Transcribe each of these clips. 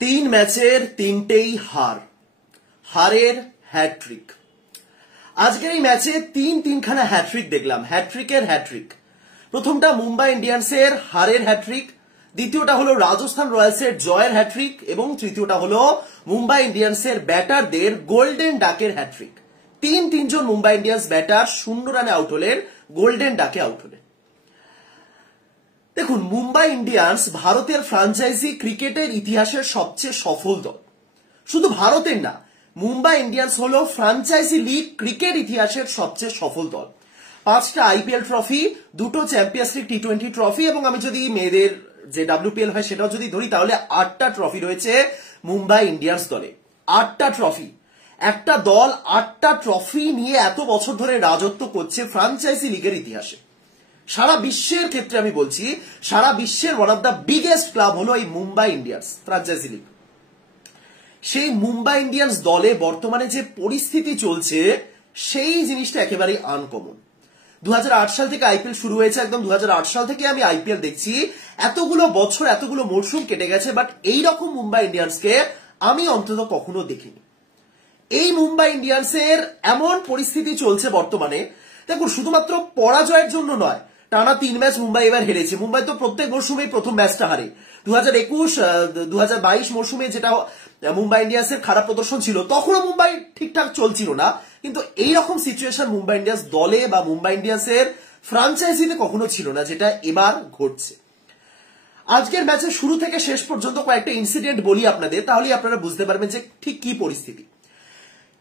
তিন ম্যাচের তিনটেই হারের হ্যাট্রিক। আজকের এই ম্যাচে তিনখানা হ্যাট্রিক দেখলাম, হ্যাট্রিকের হ্যাট্রিক। প্রথমটা মুম্বাই ইন্ডিয়ান্সের হারের হ্যাট্রিক, দ্বিতীয়টা হলো রাজস্থান রয়্যালসের জয়ের হ্যাট্রিক এবং তৃতীয়টা হলো মুম্বাই ইন্ডিয়ান্সের ব্যাটারদের গোল্ডেন ডাকের হ্যাট্রিক। তিনজন মুম্বাই ইন্ডিয়ান্স ব্যাটার 0 রানে আউট হলেন, গোল্ডেন ডাকে আউট হলেন। দেখুন, মুম্বাই ইন্ডিয়ান্স ভারতের ফ্র্যাঞ্চাইজি ক্রিকেটের ইতিহাসের সবচেয়ে সফল দল। শুধু ভারতের না, মুম্বাই ইন্ডিয়ান্স হলো ফ্র্যাঞ্চাইজি লিগ ক্রিকেট ইতিহাসের সবচেয়ে সফল দল। 5টা আইপিএল ট্রফি, 2টো চ্যাম্পিয়ন্স লিগ টি20 ট্রফি এবং আমি যদি মেয়েদের যে WPL হয় সেটাও যদি ধরি তাহলে 8টা ট্রফি রয়েছে মুম্বাই ইন্ডিয়ান্স দলে। 8টা ট্রফি। একটা দল 8টা ট্রফি নিয়ে এত বছর ধরে রাজত্ব করছে ফ্র্যাঞ্চাইজি লিগের ইতিহাসে। সারা বিশ্বের ক্ষেত্রে আমি বলছি, সারা বিশ্বের one of the biggest club হলো এই মুম্বাই ইন্ডিয়ান্স ফ্র্যাঞ্চাইজি লিগ। সেই মুম্বাই ইন্ডিয়ান্স দলে বর্তমানে যে পরিস্থিতি চলছে সেই জিনিসটা একেবারেই আনকমন। 2008 সাল থেকে আইপিএল শুরু হয়েছে, একদম 2008 সাল থেকে আমি আইপিএল দেখছি। এতগুলো বছর, এতগুলো মরশুম কেটে গেছে, বাট এইরকম মুম্বাই ইন্ডিয়ান্সকে আমি অন্তত কখনো দেখিনি। এই মুম্বাই ইন্ডিয়ান্সের এমন পরিস্থিতি চলছে বর্তমানে, দেখুন শুধুমাত্র পরাজয়ের জন্য নয়, টানা 3 ম্যাচ মুম্বাই এবার হেরেছে। মুম্বাই তো প্রত্যেক মরশুমেই প্রথম ম্যাচটা হারে। 2021-2022 মরশুমে যেটা মুম্বাই ইন্ডিয়ান্সের খারাপ প্রদর্শন ছিল, তখনও মুম্বাই ঠিকঠাক চলছিল না, কিন্তু এইরকম সিচুয়েশন মুম্বাই ইন্ডিয়ান্স দলে বা মুম্বাই ইন্ডিয়ান্সের ফ্র্যাঞ্চাইজিতে কখনো ছিল না, যেটা এবার ঘটছে। আজকের ম্যাচের শুরু থেকে শেষ পর্যন্ত কয়েকটা ইনসিডেন্ট বলি আপনাদের, তাহলেই আপনারা বুঝতে পারবেন যে ঠিক কি পরিস্থিতি।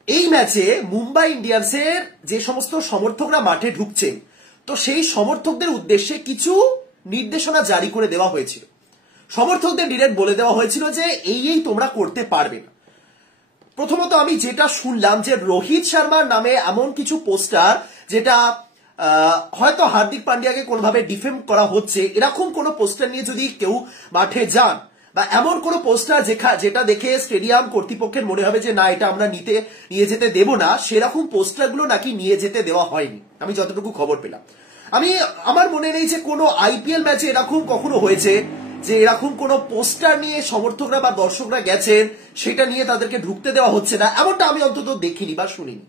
এই ম্যাচে মুম্বাই ইন্ডিয়ান্সের যে সমস্ত সমর্থকরা মাঠে ঢুকছেন, তো সেই সমর্থকদের উদ্দেশ্যে কিছু নির্দেশনা জারি করে দেওয়া হয়েছিল। সমর্থকদের ডিরেক্ট বলে দেওয়া হয়েছিল যে এই তোমরা করতে পারবে না। প্রথমত আমি যেটা শুনলাম যে রোহিত শর্মার নামে এমন কিছু পোস্টার, যেটা হয়তো হার্দিক পান্ডিয়াকে কোনোভাবে ডিফেম করা হচ্ছে, এরকম কোনো পোস্টার নিয়ে যদি কেউ মাঠে যান, বা এমন কোনো পোস্টার যেটা দেখে স্টেডিয়াম কর্তৃপক্ষের মনে হবে যে না, এটা আমরা নিয়ে যেতে দেব না, সেরকম পোস্টারগুলো নাকি নিয়ে যেতে দেওয়া হয়নি, আমি যতটুকু খবর পেলাম। আমার মনে নেই যে কোনো আইপিএল ম্যাচে এরকম কখনো হয়েছে যে এরকম কোনো পোস্টার নিয়ে সমর্থকরা বা দর্শকরা গেছেন, সেটা নিয়ে তাদেরকে ঢুকতে দেওয়া হচ্ছে না, এমনটা আমি অন্তত দেখিনি বা শুনিনি।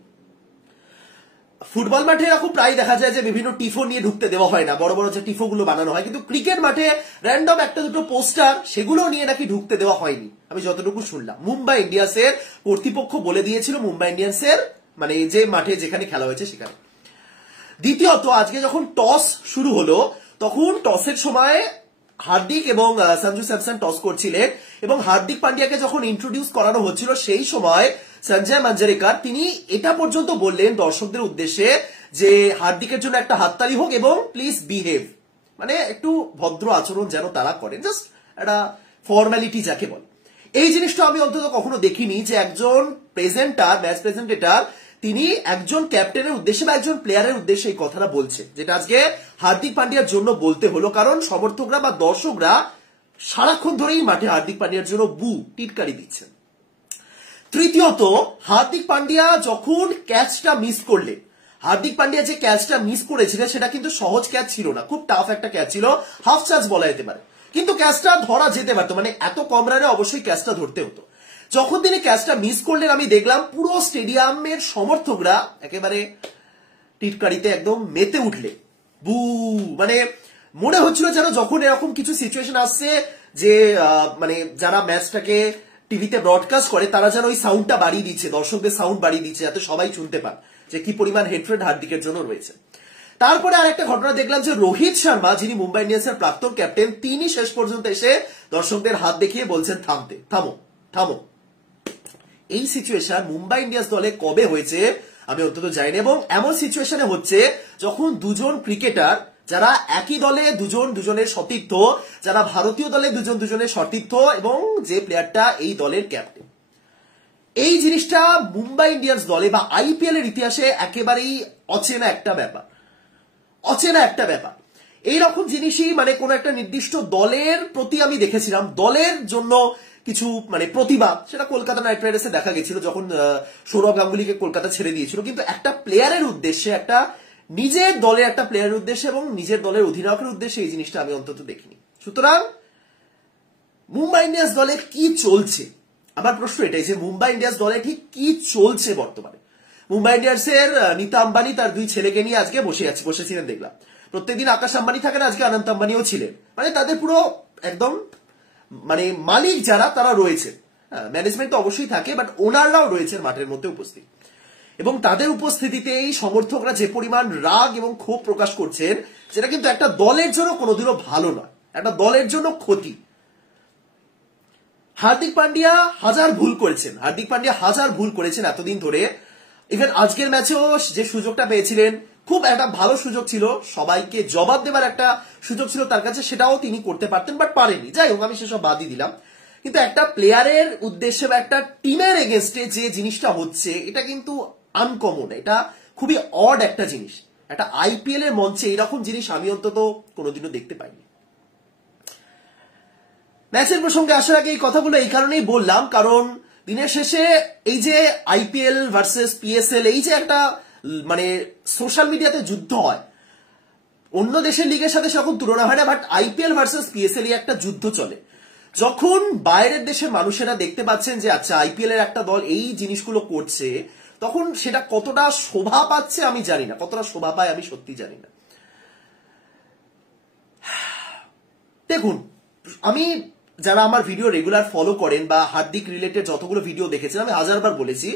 ফুটবল মাঠে এরকম প্রায় দেখা যায় যে বিভিন্ন টিফো নিয়ে ঢুকতে দেওয়া হয় না, বড় বড় যে টিফো গুলো বানানো হয়, কিন্তু ক্রিকেট মাঠে র্যান্ডম একটা দুটো পোস্টার, সেগুলো নিয়ে নাকি ঢুকতে দেওয়া হয়নি, আমি যতটুকু শুনলাম। মুম্বাই ইন্ডিয়ান্সের কর্তৃপক্ষ বলে দিয়েছিল, মুম্বাই ইন্ডিয়ান্সের মানে যে মাঠে যেখানে খেলা হয়েছে সেখানে। দ্বিতীয়ত, আজকে যখন টস শুরু হলো, তখন টসের সময় হার্দিক এবং সঞ্জু স্যামসন টস করছিলেন, এবং হার্দিক পান্ডিয়াকে যখন ইন্ট্রোডিউস করানো হচ্ছিল, সেই সময় সঞ্জয় মঞ্জরেকর তিনি এটা পর্যন্ত বললেন দর্শকদের উদ্দেশ্যে যে হার্দিকের জন্য একটা হাততালি হোক এবং প্লিজ বিহেভ, মানে একটু ভদ্র আচরণ যেন তারা করেন, জাস্ট একটা ফর্মালিটি যাকে বলে। এই জিনিসটা আমি অন্তত কখনো দেখিনি যে একজন প্রেজেন্টার, ম্যাচ প্রেজেন্টেটর, তিনি একজন ক্যাপ্টেনের উদ্দেশ্যে বা একজন প্লেয়ারের উদ্দেশ্যে এই কথাটা বলছে, যেটা আজকে হার্দিক পান্ডিয়ার জন্য বলতে হলো, কারণ সমর্থকরা বা দর্শকরা সারাক্ষণ ধরেই মাঠে হার্দিক পান্ডিয়ার জন্য টিটকারি দিচ্ছেন। তৃতীয়ত, হার্দিক পান্ডিয়া যখন ক্যাচটা মিস করলেন, হার্দিক পান্ডিয়া যে ক্যাচটা মিস করেছিলেন সেটা কিন্তু সহজ ক্যাচ ছিল না, খুব টাফ একটা ক্যাচ ছিল, হাফ চার্জ বলা যেতে পারে, কিন্তু ক্যাচটা ধরা যেতে পারতো, মানে এত কম রানে অবশ্যই ক্যাচটা ধরতে হতো। যখন তিনি ক্যাচটা মিস করলেন, আমি দেখলাম পুরো স্টেডিয়ামের সমর্থকরা একেবারে টিটকারিতে একদম মেতে উঠলে, মানে মনে হচ্ছিল যেন যখন এরকম কিছু সিচুয়েশন আসছে যে মানে যারা ম্যাচটাকে টিভিতে ব্রডকাস্ট করে তারা যেন ওই সাউন্ডটা বাড়িয়ে দিচ্ছে, দর্শকদের সাউন্ড বাড়িয়ে দিচ্ছে, যাতে সবাই শুনতে পান যে কি পরিমাণ হেট্রেড হার্দিকের জন্য রয়েছে। তারপরে আরেকটা ঘটনা দেখলাম যে রোহিত শর্মা, যিনি মুম্বাই ইন্ডিয়ান্সের প্রাক্তন ক্যাপ্টেন, তিনি শেষ পর্যন্ত এসে দর্শকদের হাত দেখিয়ে বলছেন থামো। এই সিচুয়েশন মুম্বাই ইন্ডিয়ান্স দলে কবে হয়েছে আমি অন্তত জানি না, এবং এমন সিচুয়েশনে হচ্ছে যখন দুজন ক্রিকেটার, যারা একই দলে দুজনের সতীর্থ, যারা ভারতীয় দলে দুজনের সতীর্থ, এবং যে প্লেয়ারটা এই দলের ক্যাপ্টেন। এই জিনিসটা মুম্বাই ইন্ডিয়ান্স দলে বা আইপিএল এর ইতিহাসে একেবারেই অচেনা একটা ব্যাপার। এইরকম জিনিসই মানে কোন একটা নির্দিষ্ট দলের প্রতি আমি দেখেছিলাম, দলের জন্য কিছু মানে প্রতিভা, সেটা কলকাতা নাইট রাইডার্সে দেখা গেছিল যখন সৌরভ গাঙ্গুলিকে কলকাতা ছেড়ে দিয়েছিল, কিন্তু একটা প্লেয়ারের উদ্দেশ্যে, একটা নিজের দলের একটা প্লেয়ারের উদ্দেশ্যে এবং নিজের দলের অধিনায়কের উদ্দেশ্যে এই জিনিসটা আমি অন্তত দেখিনি। সুতরাং মুম্বাই ইন্ডিয়ান্স দলে কি চলছে, আমার প্রশ্ন এটাই যে মুম্বাই ইন্ডিয়ান্স দলে ঠিক কি চলছে বর্তমানে। মুম্বাই ইন্ডিয়ান্সের নীতা আম্বানি তার 2 ছেলেকে নিয়ে আজকে বসেছিলেন দেখলাম। প্রত্যেকদিন আকাশ আম্বানি থাকেন, আজকে অনন্ত আম্বানিও ছিলেন। মানে তাদের পুরো একদম মানে মালিক যারা তারা রয়েছে, ম্যানেজমেন্ট তো অবশ্যই থাকে, বাট ওনাররাও রয়েছেন মাঠের মধ্যে উপস্থিত। এবং তাদের উপস্থিতিতে এই সমর্থকরা যে পরিমাণ রাগ এবং ক্ষোভ প্রকাশ করছেন, সেটা কিন্তু একটা দলের জন্য কোনোদিনও ভালো নয়, একটা দলের জন্য ক্ষতি। হার্দিক পান্ডিয়া হাজার ভুল করেছেন এতদিন ধরে। ইভেন আজকের ম্যাচেও যে সুযোগটা পেয়েছিলেন, খুব একটা ভালো সুযোগ ছিল, সবাইকে জবাব দেবার একটা সুযোগ ছিল তার কাছে, সেটাও তিনি করতে পারতেন, বাট পারেননি। যাই হোক, আমি সেসব বাদই দিলাম। কিন্তু একটা প্লেয়ারের উদ্দেশ্যে বা একটা টিমের এগেনস্টে যে জিনিসটা হচ্ছে, এটা কিন্তু আনকমন, এটা খুবই অড একটা জিনিস। একটা আইপিএল এর মঞ্চে এরকম জিনিস আমি অন্তত কোনোদিনও দেখতে পাইনি। ম্যাচের প্রসঙ্গে আসার আগে এই কথাগুলো এই কারণেই বললাম, কারণ দিনের শেষে এই যে আইপিএল ভার্সেস পিএসএল, এই যে একটা মানে সোশ্যাল মিডিয়াতে যুদ্ধ হয়, অন্য দেশের লিগের সাথে সেরকম তুলনা হয় না, বাট আইপিএল ভার্সেস পিএসএল একটা যুদ্ধ চলে। যখন বাইরের দেশের মানুষেরা দেখতে পাচ্ছেন যে আচ্ছা আইপিএল এর একটা দল এই জিনিসগুলো করছে, তখন সেটা কতটা শোভা পাচ্ছে আমি জানি না, কতটা শোভা পায় আমি সত্যি জানি না। দেখুন, আমি যারা আমার ভিডিও রেগুলার ফলো করেন বা হার্দিক রিলেটেড যতগুলো ভিডিও দেখেছেন, আমি হাজারবার বলেছি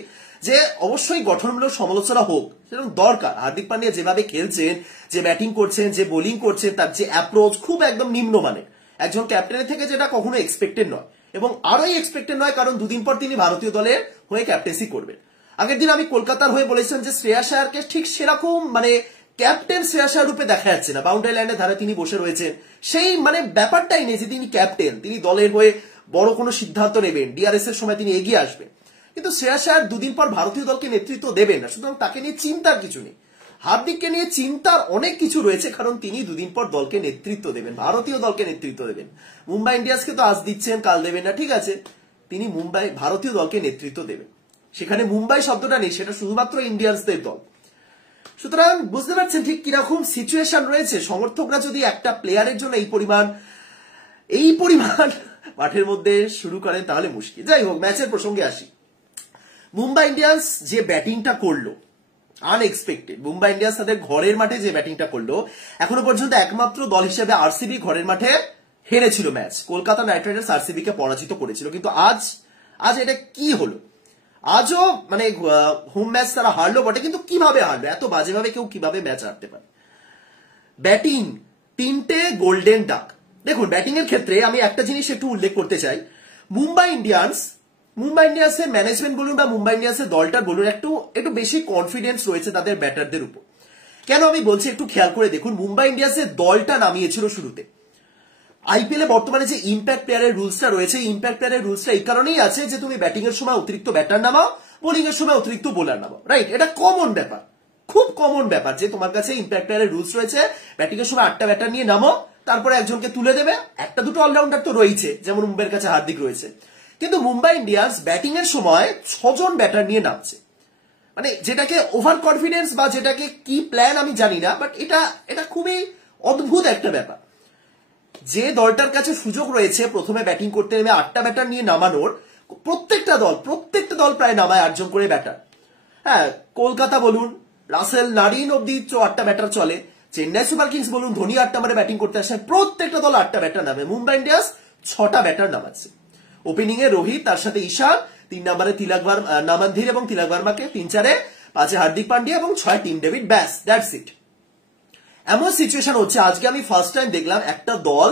যে অবশ্যই গঠনমূলক সমালোচনা হোক, সেরকম দরকার। হার্দিক পান্ডিয়া যেভাবে খেলছেন, যে ব্যাটিং করছেন, যে বোলিং করছেন, তার যে অ্যাপ্রোচ খুব একদম নিম্নমানের, একজন ক্যাপ্টেনের থেকে যেটা কখনো এক্সপেক্টেড নয়, এবং আরোই এক্সপেক্টেড নয় কারণ দুদিন পর তিনি ভারতীয় দলের হয়ে ক্যাপ্টেন্সি করবেন। আগের দিন আমি কলকাতার হয়ে বলেছিলাম যে শ্রেয়াস আয়ারকে ঠিক সেরকম মানে ক্যাপ্টেন শ্রেয়াস আয়ার রূপে দেখা যাচ্ছে না, বাউন্ডারি লাইনের ধারে তিনি বসে রয়েছেন, সেই মানে ব্যাপারটাই নেই যে তিনি ক্যাপ্টেন, তিনি দলের হয়ে বড় কোনো সিদ্ধান্ত নেবেন, ডিআরএস এর সময় তিনি এগিয়ে আসবেন। কিন্তু শ্রেয়াস আয়ার দুদিন পর ভারতীয় দলকে নেতৃত্ব দেবেন না, সুতরাং তাকে নিয়ে চিন্তার কিছু নেই। হার্দিককে নিয়ে চিন্তার অনেক কিছু রয়েছে, কারণ তিনি দুদিন পর দলকে নেতৃত্ব দেবেন, ভারতীয় দলকে নেতৃত্ব দেবেন। মুম্বাই ইন্ডিয়ান্সকে তো আজ দিচ্ছেন, কাল দেবেন না, ঠিক আছে, তিনি ভারতীয় দলকে নেতৃত্ব দেবেন। সেখানে মুম্বাই শব্দটা নেই, সেটা শুধুমাত্র ইন্ডিয়ান্সদের দল। সুতরাং বুঝতে পারছেন ঠিক কিরকম সিচুয়েশন রয়েছে। সমর্থকরা যদি একটা প্লেয়ারের জন্য এই পরিমাণ মাঠের মধ্যে শুরু করেন তাহলে মুশকিল। যাই হোক, ম্যাচের প্রসঙ্গে আসি। মুম্বাই ইন্ডিয়ান্স যে ব্যাটিংটা করলো আনএক্সপেক্টেড, মুম্বাই ইন্ডিয়ান্স তাদের ঘরের মাঠে যে ব্যাটিংটা করলো, এখনো পর্যন্ত একমাত্র দল হিসেবে আরসিবি ঘরের মাঠে হেরেছিল match, Kolkata Knight Riders RCB কে পরাজিত করেছিল। কিন্তু আজ এটা কি হলো? আজও মানে হোম ম্যাচ তারা হারলো বটে, কিন্তু কিভাবে হারলো? এত বাজেভাবে কেউ কিভাবে ম্যাচ হারতে পারে? ব্যাটিং 3টে গোল্ডেন ডাক। দেখুন, ব্যাটিং এর ক্ষেত্রে আমি একটা জিনিস একটু উল্লেখ করতে চাই। মুম্বাই ইন্ডিয়ান্সের ম্যানেজমেন্ট বলুন বা মুম্বাই ইন্ডিয়ান্সের দলটার বলুন, একটু বেশি কনফিডেন্স রয়েছে তাদের ব্যাটারদের উপর। কেন আমি বলছি একটু খেয়াল করে দেখুন। মুম্বাই ইন্ডিয়ান্সের দলটা নামিয়েছিল শুরুতে। আইপিএল এ বর্তমানে যে ইম্প্যাক্ট প্লেয়ারের রুলসটা রয়েছে, ইম্প্যাক্ট প্লেয়ারের রুলসটা এই কারণেই আছে যে তুমি ব্যাটিং এর সময় অতিরিক্ত ব্যাটার নামাও, বোলিং এর সময় অতিরিক্ত বোলার নামাও, রাইট? এটা কমন ব্যাপার, খুব কমন ব্যাপার যে তোমার কাছে ইম্প্যাক্ট প্লেয়ারের রুলস রয়েছে, ব্যাটিং এর সময় 8টা ব্যাটার নিয়ে নামো, তারপরে একজনকে তুলে দেবে। একটা দুটো অলরাউন্ডার তো রয়েছে, যেমন মুম্বাইয়ের কাছে হার্দিক রয়েছে। কিন্তু মুম্বাই ইন্ডিয়ান্স ব্যাটিং এর সময় 6 জন ব্যাটার নিয়ে নামছে, মানে যেটাকে ওভার কনফিডেন্স বা যেটাকে কি প্ল্যান আমি জানি না, বাট এটা খুবই অদ্ভুত একটা ব্যাপার। যে দলটার কাছে সুযোগ রয়েছে প্রথমে ব্যাটিং করতে নেমে 8টা ব্যাটার নিয়ে নামানোর, প্রত্যেকটা দল প্রায় নামায় 8 জন করে ব্যাটার। হ্যাঁ, কলকাতা বলুন, রাসেল নারিন অব্দি 8টা ব্যাটার চলে, চেন্নাই সুপার কিংস বলুন, ধোনি 8 নম্বরে ব্যাটিং করতে আসে, প্রত্যেকটা দল 8টা ব্যাটার নামে। মুম্বাই ইন্ডিয়ান্স 6টা ব্যাটার নামাচ্ছে। ওপেনিং এ রোহিত, তার সাথে ঈশান, 3 নম্বরে নামানধীর এবং তিলক ভার্মাকে, 3-4-এ 5-এ হার্দিক পান্ডিয়া এবং 6 টিম ডেভিড, ব্যাস, দ্যাটস ইট। এমন সিচুয়েশন হচ্ছে, আজকে আমি ফার্স্ট টাইম দেখলাম একটা দল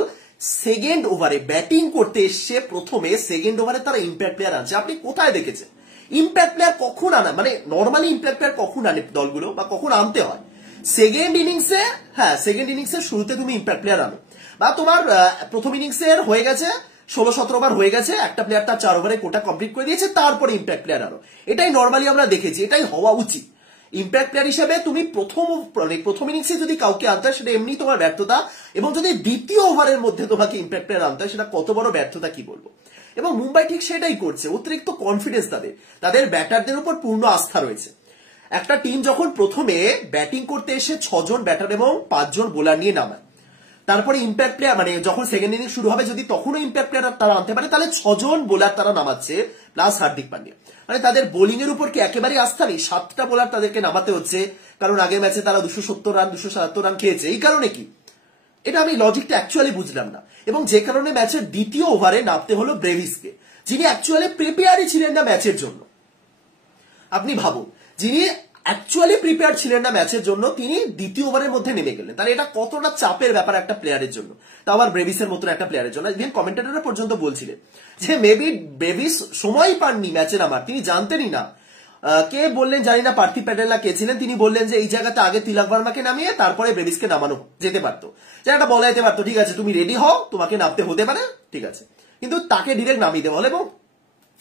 সেকেন্ড ওভারে ব্যাটিং করতে এসে প্রথমে সেকেন্ড ওভারে তারা ইম্প্যাক্ট প্লেয়ার আনছে। আপনি কোথায় দেখেছেন ইম্প্যাক্ট প্লেয়ার কখন আনা? মানে নর্মালি ইম্প্যাক্ট প্লেয়ার কখন আনে দলগুলো বা কখন আনতে হয়? সেকেন্ড ইনিংসে। হ্যাঁ, সেকেন্ড ইনিংসের শুরুতে তুমি ইম্প্যাক্ট প্লেয়ার আনো, বা তোমার প্রথম ইনিংসের হয়ে গেছে 16-17 ওভার হয়ে গেছে, একটা প্লেয়ার তার 4 ওভারে কোটা কমপ্লিট করে দিয়েছে, তারপরে ইম্প্যাক্ট প্লেয়ার আনো। এটাই নর্মালি আমরা দেখেছি, এটাই হওয়া উচিত। ইম্প্যাক্ট প্লেয়ার হিসেবে তুমি প্রথম ইনিংসে যদি কাউকে আনতে হয় সেটা এমনি তোমার ব্যর্থতা, এবং যদি দ্বিতীয় ওভারের মধ্যে তোমাকে ইম্প্যাক্ট প্লেয়ার আনতে হয় সেটা কত বড় ব্যর্থতা কি বলবো। এবং মুম্বাই ঠিক সেটাই করছে, অতিরিক্ত কনফিডেন্স তাদের ব্যাটারদের উপর পূর্ণ আস্থা রয়েছে। একটা টিম যখন প্রথমে ব্যাটিং করতে এসে 6 জন ব্যাটার এবং 5 জন বোলার নিয়ে নামায়, তারপরে ইম্প্যাক্ট প্লেয়ার মানে যখন সেকেন্ড ইনিংস শুরু হবে যদি তখনও ইম্প্যাক্ট প্লেয়ার তারা আনতে পারে তাহলে 6 জন বোলার তারা নামাচ্ছে প্লাস হার্দিক পান্ডিয়া। মানে তাদের বোলিং এর উপর কি একেবারে আস্থা নেই? 7টা বোলার তাদেরকে নামাতে হচ্ছে কারণ আগের ম্যাচে তারা 270 রান 277 রান খেয়েছে। এই কারণে কি? এটা আমি লজিকটা অ্যাকচুয়ালি বুঝলাম না। এবং যে কারণে ম্যাচের দ্বিতীয় ওভারে নামতে হলো ব্রেভিসকে, যিনি অ্যাকচুয়ালি প্রিপেয়ারই ছিলেন না ম্যাচের জন্য। আপনি ভাবুন, যিনি অ্যাকচুয়ালি প্রিপেয়ার ছিলেন না ম্যাচের জন্য তিনি দ্বিতীয় ওভারের মধ্যে নেমে গেলেন। তাহলে এটা কতটা চাপের ব্যাপার একটা প্লেয়ারের জন্য, তা আবার ব্রেভিসের মতো একটা প্লেয়ারের জন্য। ইভেন কমেন্টেটররা পর্যন্ত বলছিলেন যে মেবি ব্রেভিস সময় পাননি ম্যাচে নামার, তিনি জানতেনই না। কে বললেন জানি না, পার্থিব প্যাটেল না কে ছিলেন, তিনি বললেন যে এই জায়গাতে আগে তিলক ভার্মাকে নামিয়ে তারপরে ব্রেভিসকে নামানো যেতে পারতো, যে একটা বলা যেতে পারতো ঠিক আছে তুমি রেডি হও, তোমাকে নামতে হতে পারে, ঠিক আছে। কিন্তু তাকে ডিরেক্ট নামিয়ে দেওয়া হলো এবং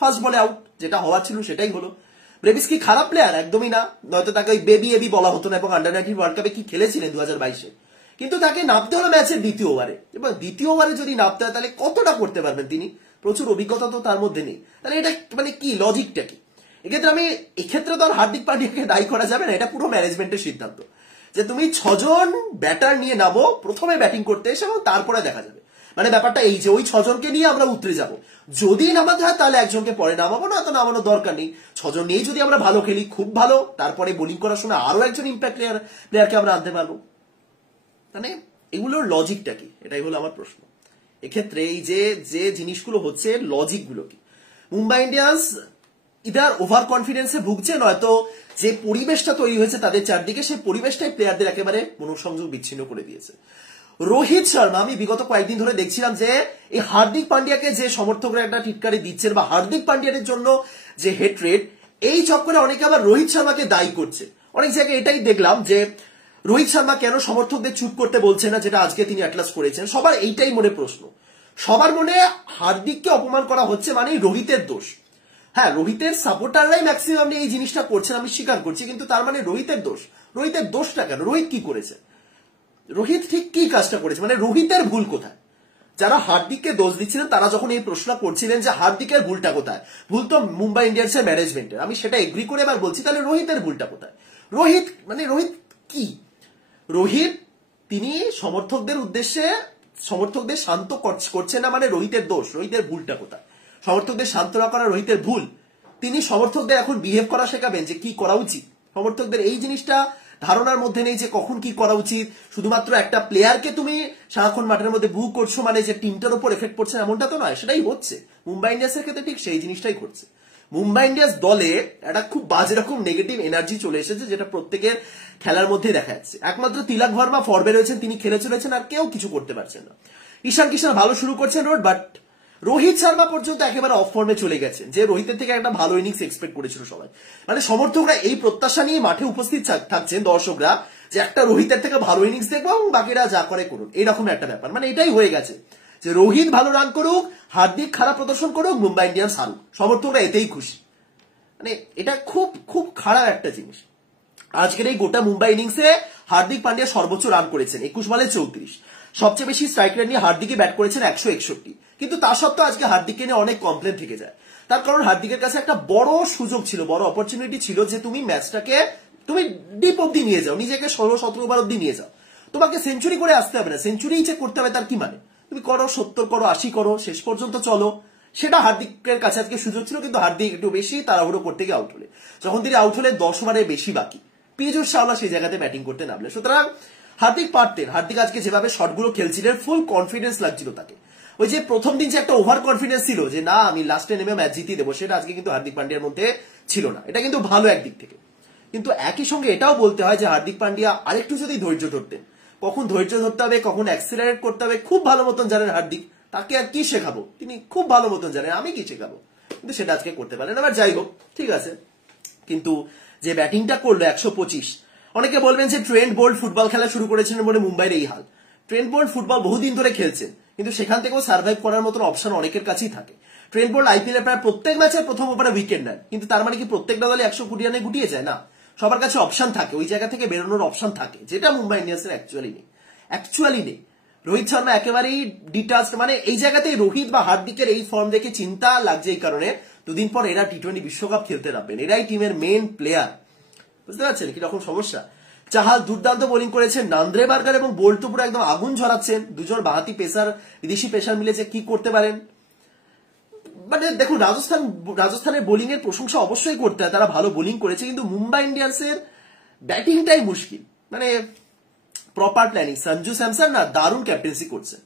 ফার্স্ট বলে আউট, যেটা হওয়ার ছিল সেটাই হলো। ব্রেভিস কি খারাপ প্লেয়ার? একদমই না, নয়তো তাকে ওই বেবি এবি বলা হতো না। এবং আন্ডার-19 ওয়ার্ল্ড কাপে কি খেলেছিলেন 2022-এ, কিন্তু তাকে নামতে হলো ম্যাচের দ্বিতীয় ওভারে। এবং দ্বিতীয় ওভারে যদি নামতে হয় তাহলে কতটা করতে পারবেন তিনি? প্রচুর অভিজ্ঞতা তো তার মধ্যে নেই। তাহলে এটা মানে কি লজিকটা কি? এক্ষেত্রে তো আর হার্দিক পান্ডিয়াকে দায়ী করা যাবে না, এটা পুরো ম্যানেজমেন্টের সিদ্ধান্ত যে তুমি 6 জন ব্যাটার নিয়ে নামো প্রথমে ব্যাটিং করতে এসে এবং তারপরে দেখা যাবে। মানে ব্যাপারটা এই যে ওই 6 জনকে নিয়ে আমরা উতরে যাব, যদি নামাতে হয় তাহলে একজনকে পরে নামাবো, না তো নামানোর দরকার নেই। 6 জন নিয়ে যদি আমরা ভালো খেলি খুব ভালো, তারপরে বোলিং করার সময় আরো একজন ইম্প্যাক্ট প্লেয়ারকে আমরা আনতে পারবো। মানে এগুলোর লজিকটা কি, এটাই হলো আমার প্রশ্ন। এক্ষেত্রে এই যে জিনিসগুলো হচ্ছে লজিকগুলো কি? মুম্বাই ইন্ডিয়ান্স ইদার ওভার কনফিডেন্সে ভুগছে, নয়তো যে পরিবেশটা তৈরি হয়েছে তাদের চারদিকে সেই পরিবেশটাই প্লেয়ারদের একেবারে মনোসংযোগ বিচ্ছিন্ন করে দিয়েছে। রোহিত শর্মা, আমি বিগত কয়েকদিন ধরে দেখছিলাম যে এই হার্দিক পান্ডিয়াকে যে সমর্থকরা একটা টিটকারি দিচ্ছেন বা হার্দিক পান্ডিয়ার জন্য যে হেট্রেড, এই চক্করে অনেকে আবার রোহিত শর্মাকে দায়ী করছে। অনেক জায়গায় এটাই দেখলাম যে রোহিত শর্মা কেন সমর্থকদের চুপ করতে বলছে না, যেটা আজকে তিনি অ্যাটলাস করেছেন। সবার এইটাই মনে প্রশ্ন, সবার মনে হার্দিককে অপমান করা হচ্ছে মানেই রোহিতের দোষ। হ্যাঁ, রোহিতের সাপোর্টাররাই ম্যাক্সিমাম এই জিনিসটা করছেন, আমি স্বীকার করছি, কিন্তু তার মানে রোহিতের দোষ। রোহিতের দোষটা কেন? রোহিত কি করেছে? রোহিত ঠিক কি কাজটা করেছে? মানে রোহিতের ভুল কোথায়? যারা হার্দিককে দোষ দিচ্ছিলেন তারা যখন এই প্রশ্ন করছিলেন যে হার্দিকের ভুলটা কোথায়, ভুল তো মুম্বাই ইন্ডিয়ান্সের ম্যানেজমেন্টের, আমি সেটা এগ্রি করে এবার বলছি, তাহলে রোহিতের ভুলটা কোথায়? রোহিত কি? রোহিত তিনি সমর্থকদের উদ্দেশ্যে সমর্থকদের শান্ত করছে না, মানে রোহিতের দোষ। রোহিতের ভুলটা কোথায়? সমর্থকদের শান্ত না করা রোহিতের ভুল। তিনি সমর্থকদের এখন বিহেভ করা শেখাবেন যে কি করা উচিত। সমর্থকদের এই জিনিসটা ধারণার মধ্যে নেই যে কখন কি করা উচিত। শুধুমাত্র একটা প্লেয়ারকে তুমি সারাক্ষণ মাঠের মধ্যে বু করছো মানে যে টিমটার উপর এফেক্ট পড়ছে এমনটা তো নয়, সেটাই হচ্ছে মুম্বাই ইন্ডিয়ান্সের ক্ষেত্রে, ঠিক সেই জিনিসটাই ঘটছে। মুম্বাই ইন্ডিয়ান্স দলে একটা খুব বাজে রকম নেগেটিভ এনার্জি চলে এসেছে, যেটা প্রত্যেকের খেলার মধ্যে দেখা যাচ্ছে। একমাত্র তিলক ভার্মা ফর্মে রয়েছেন, তিনি খেলে চলেছেন, আর কেউ কিছু করতে পারছেন না। ঈশান কিষান ভালো শুরু করছেন বাট রোহিত শর্মা পর্যন্ত একেবারে অফ ফর্মে চলে গেছেন, যে রোহিতের থেকে একটা ভালো ইনিংস এক্সপেক্ট করেছিল সবাই। মানে সমর্থকরা এই প্রত্যাশা নিয়ে মাঠে উপস্থিত থাকছেন, দর্শকরা, যে একটা রোহিতের থেকে ভালো ইনিংস দেখবো এবং বাকিরা যা করে করুন, এইরকম একটা ব্যাপার। মানে এটাই হয়ে গেছে যে রোহিত ভালো রান করুক, হার্দিক খারাপ প্রদর্শন করুক, মুম্বাই ইন্ডিয়ান্স হারুক, সমর্থকরা এতেই খুশি। মানে এটা খুব খুব খারাপ একটা জিনিস। আজকের এই গোটা মুম্বাই ইনিংসে হার্দিক পান্ডিয়া সর্বোচ্চ রান করেছেন 21 বলে 34। সবচেয়ে বেশি স্ট্রাইক রেট নিয়ে হার্দিকে ব্যাট করেছেন 161, কিন্তু তা সত্ত্বেও আজকে হার্দিককে নিয়ে অনেক কমপ্লেন থেকে যায়। তার কারণ হার্দিকের কাছে একটা বড় সুযোগ ছিল, বড় অপরচুনিটি ছিল যে তুমি ম্যাচটাকে তুমি ডিপ অব্দি নিয়ে যাও, নিজেকে 16-17 ওভার অব্দি নিয়ে যাও। তোমাকে সেঞ্চুরি করে আসতে হবে না, সেঞ্চুরি যে করতে হবে তার কি মানে? তুমি করো 70 করো 80 করো, শেষ পর্যন্ত চলো। সেটা হার্দিকের কাছে আজকে সুযোগ ছিল, কিন্তু হার্দিক একটু বেশি তাড়াহুড়ো করতে গিয়ে আউট হলে। যখন তিনি আউট হলে 10 ওভারের বেশি বাকি, পীযুষ চাওলা সেই জায়গাতে ব্যাটিং করতে নামলে। সুতরাং হার্দিক পারতেন, হার্দিক আজকে যেভাবে শটগুলো খেলছিলেন ফুল কনফিডেন্স লাগছিল তাকে। ওই যে প্রথম দিন যে একটা ওভার কনফিডেন্স ছিল যে না আমি লাস্টে নেমে ম্যাচ জিতিয়ে দেবো, সেটা আজকে কিন্তু হার্দিক পান্ডিয়ার মধ্যে ছিল না। এটা কিন্তু ভালো একদিক থেকে, কিন্তু একই সঙ্গে এটাও বলতে হয় যে হার্দিক পান্ডিয়া আরেকটু যদি ধৈর্য ধরতেন, কখন ধৈর্য ধরতে হবে, কখন অ্যাক্সিলারেট করতে হবে খুব ভালো মতন জানেন হার্দিক। তাকে আর কি শেখাবো, তিনি খুব ভালো মতন জানেন, আমি কি শেখাবো, কিন্তু সেটা আজকে করতে পারেন। আবার যাই হোক, ঠিক আছে, কিন্তু যে ব্যাটিংটা করলো 125, অনেকে বলবেন যে ট্রেন্ট বোল্ট ফুটবল খেলা শুরু করেছিলেন বলে মুম্বাইয়ের এই হাল। ট্রেন্ট বোল্ট ফুটবল বহুদিন ধরে খেলছেন, কিন্তু সেখান থেকেও সার্ভাইভ করার মতন অপশন অনেকের কাছেই থাকে। ট্রেন্ট বোল্ট আইপিএল প্রায় প্রত্যেক ম্যাচের প্রথম ওভারে উইকেট নেন, কিন্তু তার মানে কি প্রত্যেকটা দলে 120 রানে গুটিয়ে যায়? না, সবার কাছে অপশন থাকে, ওই জায়গা থেকে বেরোনোর অপশন থাকে, যেটা মুম্বাই ইন্ডিয়ান্সের অ্যাকচুয়ালি নেই। রোহিত শর্মা একেবারেই ডিটাচড, মানে এই জায়গাতেই রোহিত বা হার্দিকের এই ফর্ম দেখে চিন্তা লাগছে, এই কারণে দুদিন পর এরা টি-20 বিশ্বকাপ খেলতে নামবেন, এরাই টিমের মেন প্লেয়ার। বুঝতে পারছেন কিরকম সমস্যা? চাহাল দুর্দান্ত বোলিং করেছেন, নান্দ্রে বার্গার এবং বোল্ট পুরো একদম আগুন ঝরাচ্ছেন। দুজন বাহাতি পেসার, বিদেশি পেসার মিলে যে কি করতে পারেন। মানে দেখুন, রাজস্থানের বোলিং এর প্রশংসা অবশ্যই করতে হয়, তারা ভালো বোলিং করেছে, কিন্তু মুম্বাই ইন্ডিয়ান্সের ব্যাটিংটাই মুশকিল। মানে প্রপার প্ল্যানিং। সঞ্জু স্যামসন না দারুণ ক্যাপ্টেন্সি করছে।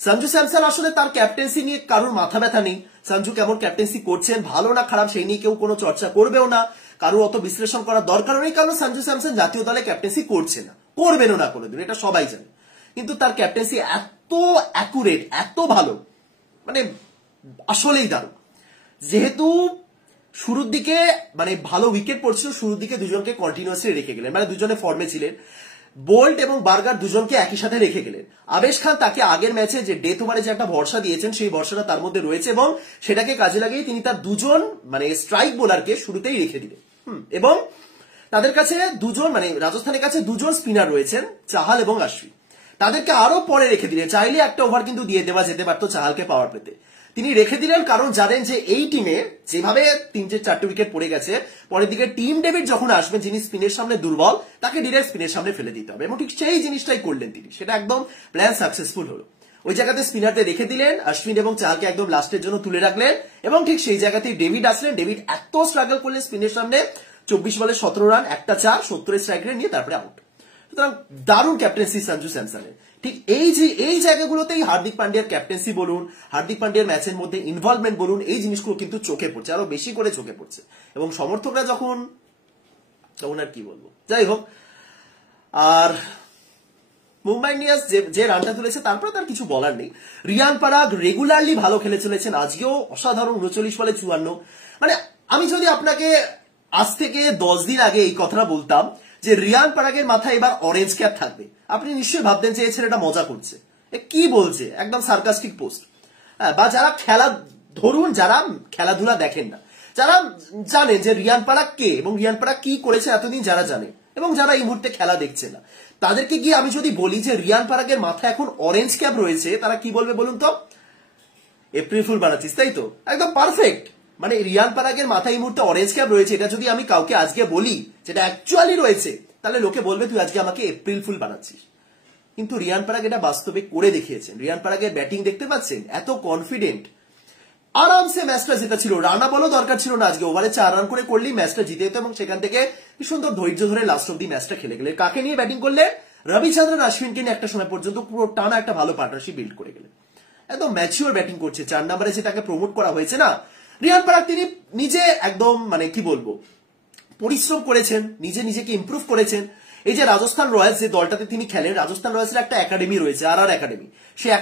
সঞ্জু স্যামসন আসলে তার ক্যাপ্টেন্সি নিয়ে কারোর মাথা ব্যথা নেই। সঞ্জু কেমন ক্যাপ্টেন্সি করছেন, ভালো না খারাপ, সেই নিয়ে কেউ কোনো চর্চা করবেও না, কারোর অত বিশ্লেষণ করার দরকার নেই, কারণ সঞ্জু স্যামসন জাতীয় দলে ক্যাপ্টেন্সি করছে না, করবেনও না কোনোদিন, এটা সবাই জানে। কিন্তু তার ক্যাপ্টেন্সি এত অ্যাকুরেট, এত ভালো, মানে আসলেই দারুণ। যেহেতু শুরুর দিকে মানে ভালো উইকেট পড়ছিল, শুরুর দিকে দুজনকে কন্টিনিউয়াসলি রেখে গেলেন, মানে দুজনে ফর্মে ছিলেন। বোল্ট এবং বার্গার দুজনকে একই সাথে রেখে গেলেন। আবেশ খান তাকে আগের ম্যাচে যে ডেথ ওভারে যে একটা ভরসা দিয়েছেন, সেই ভরসাটা তার মধ্যে রয়েছে এবং সেটাকে কাজে লাগিয়ে তিনি তার দুজন মানে স্ট্রাইক বোলারকে শুরুতেই রেখে দিলেন। এবং তাদের কাছে দুজন মানে রাজস্থানের কাছে দুজন স্পিনার রয়েছেন, চাহাল এবং আশ্বিন, তাদেরকে আরো পরে রেখে দিলেন। চাইলে একটা ওভার কিন্তু দিয়ে দেওয়া যেতে পারতো চাহালকে পাওয়ার পেতে, তিনি রেখে দিলেন কারণ জানেন যে এই টিমে যেভাবে 3-4 উইকেট পড়ে গেছে, পরের দিকে টিম ডেভিড যখন আসবেন, যিনি স্পিনের সামনে দুর্বল, তাকে ডিরেক্ট স্পিনের সামনে ফেলে দিতে হবে, এবং ঠিক সেই জিনিসটাই করলেন তিনি। সেটা একদম প্ল্যান সাকসেসফুল হলো। ওই জায়গাতে স্পিনারদের রেখে দিলেন, অশ্বিন এবং চাহালকে একদম লাস্টের জন্য তুলে রাখলেন, এবং ঠিক সেই জায়গাতেই ডেভিড আসলেন। ডেভিড এত স্ট্রাগল করলেন স্পিনের সামনে, 24 বলে 17 রান, একটা 4, 70 স্ট্রাইক রেট নিয়ে তারপরে আউট। সুতরাং দারুণ ক্যাপ্টেন্সি সঞ্জু স্যামসনের। ঠিক এই জায়গাগুলোতেই হার্দিক পান্ডিয়ার ক্যাপ্টেন্সি বলুন, হার্দিক পান্ডিয়ার ম্যাচের মধ্যে ইনভলভমেন্ট বলুন, এই জিনিসগুলো কিন্তু চোখে পড়ছে, আরো বেশি করে চোখে পড়ছে। এবং সমর্থকরা যখন আর কি বলবো, যাই হোক। আর মুম্বাই ইন্ডিয়ান্স যে রানটা তুলেছে, তারপরে তার কিছু বলার নেই। রিয়ান পারাগ রেগুলারলি ভালো খেলে চলেছেন, আজকেও অসাধারণ 39 বলে 54। মানে আমি যদি আপনাকে আজ থেকে 10 দিন আগে এই কথাটা বলতাম যে রিয়ান পারাগের মাথায় এবার অরেঞ্জ ক্যাপ থাকবে, আপনি নিশ্চয়ই ভাবতেন যে এই ছেলেটা মজা করছে, কি বলছে, একদম সার্কাস্টিক পোস্ট। বা যারা ধরুন যারা খেলাধুলা দেখেন না, যারা জানেন যে রিয়ান পারাগ কে এবং রিয়ান পারাগ কি করেছে এতদিন, যারা জানে এবং যারা এই মুহূর্তে খেলা দেখছে না, তাদেরকে গিয়ে আমি যদি বলি যে রিয়ান পারাগের মাথায় এখন অরেঞ্জ ক্যাপ রয়েছে, তারা কি বলবে বলুন তো? এপ্রিল ফুল বানাচ্ছিস, তাই তো? একদম পারফেক্ট। মানে রিয়ান পারাগের মাথায় এই মুহূর্তে অরেঞ্জ ক্যাপ রয়েছে, এটা যদি আমি কাউকে আজকে বলি যেটা অ্যাকচুয়ালি রয়েছে, তাহলে লোকে বলবে তুই আজকে আমাকে এপ্রিল ফুল বানাচ্ছিস। কিন্তু রিয়ান পারাগ এটা বাস্তবে করে দেখিয়েছেন। রিয়ান পারাগের ব্যাটিং দেখতে পাচ্ছেন, এত কনফিডেন্ট, আরামসে ম্যাচটা যেটা ছিল, রানা বলও দরকার ছিল না, আজকে ওভারে 4 রান করে করলেই ম্যাচটা জিতে যেত, এবং সেখান থেকে কি সুন্দর ধৈর্য ধরে লাস্ট অব্দি ম্যাচটা খেলে গেলেন। কাকে নিয়ে ব্যাটিং করলে? রবিচন্দ্রন অশ্বিনকে নিয়ে একটা সময় পর্যন্ত পুরো টানা একটা ভালো পার্টনারশিপ বিল্ড করে গেলেন। একদম ম্যাচিওর ব্যাটিং করছে। 4 নম্বরে যে তাকে প্রমোট করা হয়েছে না, রিয়ান পারাগ তিনি নিজে একদম মানে কি বলবো পরিশ্রম করেছেন, নিজেকে ইমপ্রুভ করেছেন। এই যে রাজস্থান রয়্যালস যে দলটাতে তিনি খেলেন, রাজস্থান রয়্যালসের একটা একাডেমি রয়েছে, আর একাডেমি, সেই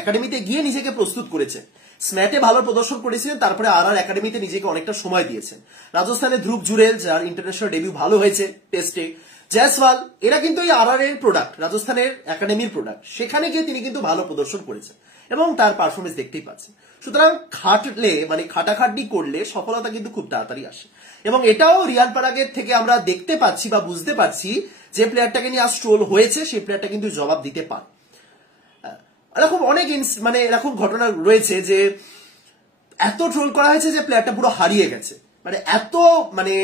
একাডেমিতে গিয়ে নিজেকে প্রস্তুত করেছেন। স্ম্যাটে ভালো প্রদর্শন করেছিলেন, তারপরে আর একাডেমিতে নিজেকে অনেকটা সময় দিয়েছেন। রাজস্থানের ধ্রুব জুরেল, যার ইন্টারন্যাশনাল ডেবিউ ভালো হয়েছে টেস্টে, জয়সওয়াল, এরা কিন্তু এই আর এর প্রোডাক্ট, রাজস্থানের একাডেমির প্রোডাক্ট। সেখানে গিয়ে তিনি কিন্তু ভালো প্রদর্শন করেছেন এবং তার পারফরমেন্স দেখতেই পাচ্ছেন। সুতরাং খাটলে মানে খাটাখাটনি করলে সফলতা কিন্তু খুব তাড়াতাড়ি আসে, এবং এটাও রিয়ান পারাগের থেকে আমরা দেখতে পাচ্ছি বা বুঝতে পারছি, যে প্লেয়ারটাকে নিয়ে আজ ট্রোল হয়েছে সেই প্লেয়ারটা কিন্তু জবাব দিতে পারে। এরকম অনেক মানে এরকম ঘটনা রয়েছে যে এত ট্রোল করা হয়েছে যে প্লেয়ারটা পুরো হারিয়ে গেছে, মানে এত মানে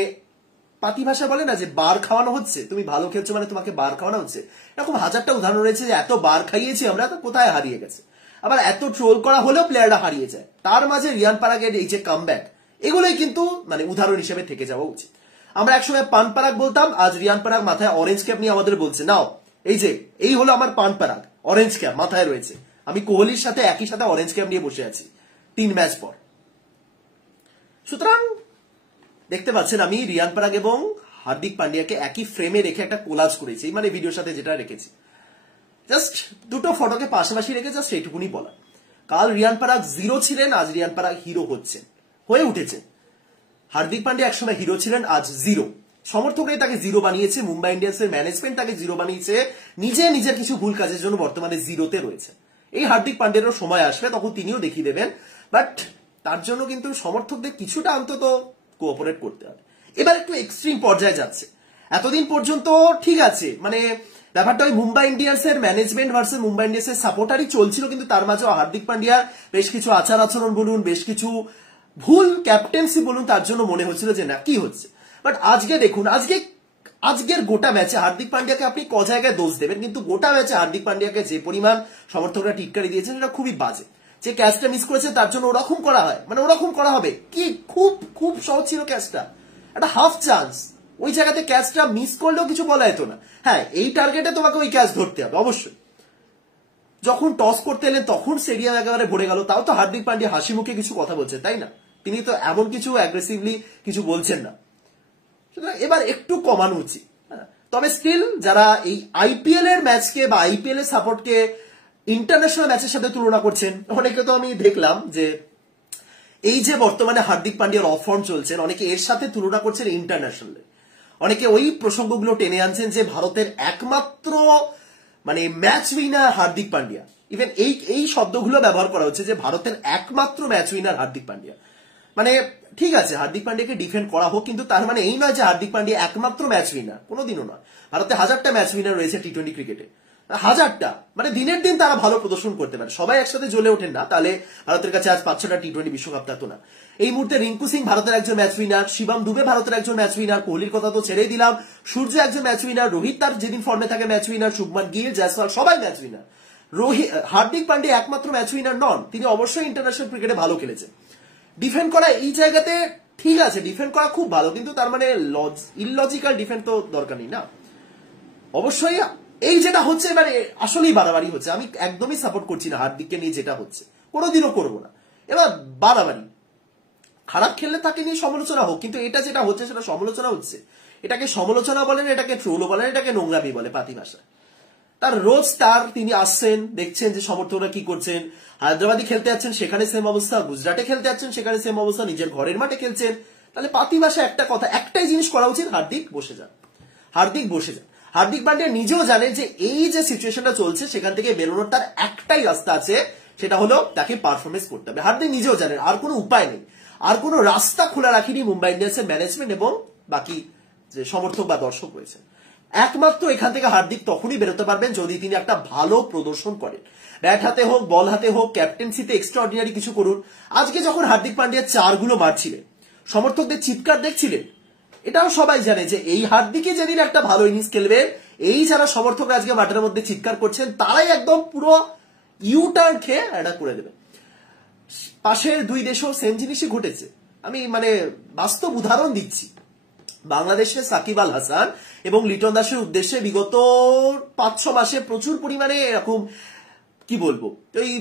পাতি ভাষা বলে না যে বার খাওয়ানো হচ্ছে, তুমি ভালো খেলছো মানে তোমাকে বার খাওয়ানো হচ্ছে, এরকম হাজারটা উদাহরণ রয়েছে যে এত বার খাইয়েছি আমরা, তো কোথায় হারিয়ে গেছে। আবার এত ট্রোল করা হলেও প্লেয়াররা হারিয়ে যায়। তার মাঝে রিয়ান পারাগের এই যে কামব্যাক, এগুলোই কিন্তু মানে উদাহরণ হিসেবে থেকে যাওয়া উচিত। আমরা একসময় পান পারাগ বলতাম, আজ রিয়ান পারাগ মাথায় অরেঞ্জ ক্যাপ নিয়ে আমাদের বলছে, নাও এই হলো আমার পান পারাগ, অরেঞ্জ ক্যাপ মাথায় রয়েছে, আমি কোহলির সাথে একই সাথে অরেঞ্জ ক্যাপ নিয়ে বসে আছি 3 ম্যাচ পর। সুতরাং দেখতে পাচ্ছেন আমি রিয়ান পারাগ এবং হার্দিক পান্ডিয়াকে একই ফ্রেমে রেখে একটা কোলাজ করেছি, মানে ভিডিওর সাথে যেটা রেখেছি, জাস্ট দুটো ফটোকে পাশাপাশি রেখে জাস্ট এইটুকুনি বলা। কাল রিয়ান পারাগ 0 ছিলেন, আজ রিয়ান পারাগ হিরো হয়ে উঠেছে। হার্দিক পান্ডিয়া একসময় হিরো ছিলেন, আজ 0। সমর্থকরাই তাকে 0 বানিয়েছে, মুম্বাই ইন্ডিয়ান্সের ম্যানেজমেন্ট তাকে 0 বানিয়েছে, নিজের কিছু ভুল কাজের জন্য বর্তমানে 0-তে রয়েছে। এই হার্দিক পান্ডিয়ারও সময় আসবে, তখন তিনিও দেখিয়ে দেবেন, বাট তার জন্য কিন্তু সমর্থকদের কিছুটা অন্তত কোঅপারেট করতে হবে। এবার একটু এক্সট্রিম পর্যায়ে যাচ্ছে। এতদিন পর্যন্ত ঠিক আছে, মানে ব্যাপারটা ওই মুম্বাই ইন্ডিয়ান্সের ম্যানেজমেন্ট ভার্সেস মুম্বাই ইন্ডিয়ান্সের সাপোর্টারই চলছিল, কিন্তু তার মাঝেও হার্দিক পান্ডিয়া বেশ কিছু আচার আচরণ বলুন, বেশ কিছু ভুল ক্যাপ্টেন্সি বলুন, তার জন্য মনে হচ্ছিল যে না কি হচ্ছে। বাট আজকে দেখুন, আজকের গোটা ম্যাচে হার্দিক পান্ডিয়াকে আপনি ক জায়গায় দোষ দেবেন, কিন্তু গোটা ম্যাচে হার্দিক পান্ডিয়াকে যে পরিমাণ সমর্থকরা টিটকারি দিয়েছেন এটা খুবই বাজে। যে ক্যাচটা মিস করেছে তার জন্য ওরকম করা হয়, মানে ওরকম করা হবে কি? খুব খুব সহজ ছিল ক্যাচটা, একটা হাফ চান্স, ওই জায়গাতে ক্যাচটা মিস করলেও কিছু বলা যেত না। হ্যাঁ, এই টার্গেটে তোমাকে ওই ক্যাচ ধরতে হবে অবশ্যই। যখন টস করতে এলেন তখন স্টেডিয়াম একেবারে ভরে গেল, তাও তো হার্দিক পান্ডিয়া হাসি মুখে কিছু কথা বলছেন, তাই না? তিনি তো এমন কিছু অ্যাগ্রেসিভলি কিছু বলছেন না। সুতরাং এবার একটু কমানো উচিত। তবে স্টিল যারা এই আইপিএল এর ম্যাচকে বা আইপিএল এর সাপোর্টকে ইন্টারন্যাশনাল ম্যাচের সাথে তুলনা করছেন, অনেকে তো আমি দেখলাম যে এই যে বর্তমানে হার্দিক পান্ডিয়ার অফ ফর্ম চলছেন, অনেকে এর সাথে তুলনা করছেন ইন্টারন্যাশনালে। অনেকে ওই প্রসঙ্গগুলো টেনে আনছেন যে ভারতের একমাত্র মানে match winner Hardik Pandya. Even এই শব্দগুলো ব্যবহার করা হচ্ছে যে ভারতের একমাত্র ম্যাচ উইনার হার্দিক পান্ডিয়া। মানে ঠিক আছে, হার্দিক পান্ডিয়াকে ডিফেন্ড করা হোক, কিন্তু তার মানে এই নয় যে হার্দিক পান্ডিয়া একমাত্র ম্যাচ উইনার, কোনোদিনও নয়। ভারতে 1000টা ম্যাচ উইনার রয়েছে টি-20 ক্রিকেটে, 1000টা। মানে দিনের দিন তারা ভালো প্রদর্শন করতে পারে, সবাই একসাথে জ্বলে ওঠেন না, তাহলে ভারতের কাছে আজ 5-6টা টি-20 বিশ্বকাপ থাকতো না। এই মুহূর্তে রিঙ্কু সিং ভারতের একজন ম্যাচ উইনার, শিবম দুবে ভারতের একজন ম্যাচ উইনার, কোহলির কথা তো ছেড়েই দিলাম, সূর্য একজন ম্যাচ উইনার, রোহিত তার যেদিন ফর্মে থাকে ম্যাচ উইনার, শুভমান গিল, জয়সওয়াল সবাই ম্যাচ উইনার। হার্দিক পান্ডিয়া একমাত্র ম্যাচ উইনার নন, তিনি অবশ্যই ইন্টারন্যাশনাল ক্রিকেটে ভালো খেলেছেন। ডিফেন্ড করা এই জায়গাতে ঠিক আছে, ডিফেন্ড করা খুব ভালো, কিন্তু তার মানে ইললজিক্যাল ডিফেন্ড তো দরকার নেই না। অবশ্যই এই যেটা হচ্ছে মানে আসলেই বাড়াবাড়ি হচ্ছে। আমি একদমই সাপোর্ট করছি না হার্দিককে নিয়ে যেটা হচ্ছে, কোনোদিনও করবো না। এবার বাড়াবাড়ি, খারাপ খেললে তাকে নিয়ে সমালোচনা হোক, কিন্তু এটা যেটা হচ্ছে সেটা সমালোচনা হচ্ছে। এটাকে সমালোচনা বলেন, এটাকে ট্রোলও বলেন, এটাকে নোংরামি বলে পাতি ভাষা। তার রোজ তিনি আসছেন, দেখছেন যে সমর্থকরা কি করছেন। হায়দ্রাবাদে খেলতে যাচ্ছেন, সেখানে সেম অবস্থা, গুজরাটে খেলতে যাচ্ছেন, সেখানে সেম অবস্থা, নিজের ঘরের মাঠে খেলছেন। তাহলে পাতি ভাষা একটা কথা, একটাই জিনিস করা উচিত, হার্দিক বসে যান, হার্দিক বসে যান। হার্দিক পান্ডিয়া নিজেও জানে যে এই যে সিচুয়েশনটা চলছে সেখান থেকে বেরোনোর তার একটাই রাস্তা আছে, সেটা হলো তাকে পারফরমেন্স করতে হবে। হার্দিক নিজেও জানেন আর কোনো উপায় নেই, আর কোনো রাস্তা খোলা রাখেনি মুম্বাই ইন্ডিয়ান্সের ম্যানেজমেন্ট এবং বাকি যে সমর্থক বা দর্শক রয়েছে। একমাত্র এখান থেকে হার্দিক তখনই বেরোতে পারবেন যদি তিনি একটা ভালো প্রদর্শন করেন, ব্যাট হাতে হোক, বল হাতে হোক, ক্যাপ্টেন্সিতে এক্সট্রা অর্ডিনারি কিছু করুন। আজকে যখন হার্দিক পান্ডিয়া 4 মারছিলেন, সমর্থকদের চিৎকার দেখছিলেন, এটাও সবাই জানে যে এই হার্দিকে যেদিন একটা ভালো ইনিংস খেলবে, এই যারা সমর্থকরা আজকে মাঠের মধ্যে চিৎকার করছেন তারাই একদম পুরো ইউটার্ন খেয়ে এটা করে দেবে। পাশের 2 দেশেও সেম জিনিসই ঘটেছে। আমি মানে বাস্তব উদাহরণ দিচ্ছি। বাংলাদেশে সাকিব আল হাসান এবং লিটন দাসের উদ্দেশ্যে বিগত 5-6 মাসে প্রচুর পরিমাণে এরকম কি বলবো, ওই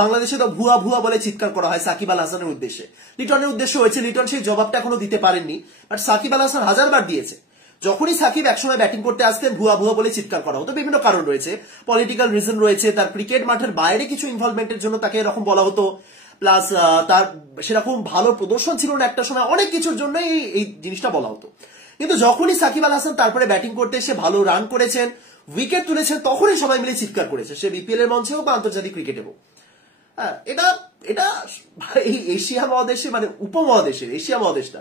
বাংলাদেশে তো ভুয়া ভুয়া বলে চিৎকার করা হয় সাকিব আল হাসানের উদ্দেশ্যে। লিটনের উদ্দেশ্য হয়েছে, লিটন সেই জবাবটা এখনো দিতে পারেননি, বাট সাকিব আল হাসান 1000বার দিয়েছে। যখনই সাকিব একসময় ব্যাটিং করতে আসতেন ভুয়া ভুয়া বলে চিৎকার করা হতো, বিভিন্ন কারণ রয়েছে, পলিটিক্যাল রিজন রয়েছে, তার ক্রিকেট মাঠের বাইরে কিছু ইনভলভমেন্টের জন্য তাকে এরকম বলা হতো, প্লাস তার সেরকম ভালো প্রদর্শন ছিল না একটা সময়, অনেক কিছুর জন্য এই জিনিসটা বলা হতো। কিন্তু যখনই সাকিব আল হাসান তারপরে ব্যাটিং করতে এসে ভালো রান করেছেন, উইকেট তুলেছেন, তখনই সবাই মিলে চিৎকার করেছে, সে বিপিএল এর মঞ্চে হোক বা আন্তর্জাতিক ক্রিকেটে হোক। হ্যাঁ, এটা এই এশিয়া মহাদেশে মানে উপমহাদেশের, এশিয়া মহাদেশটা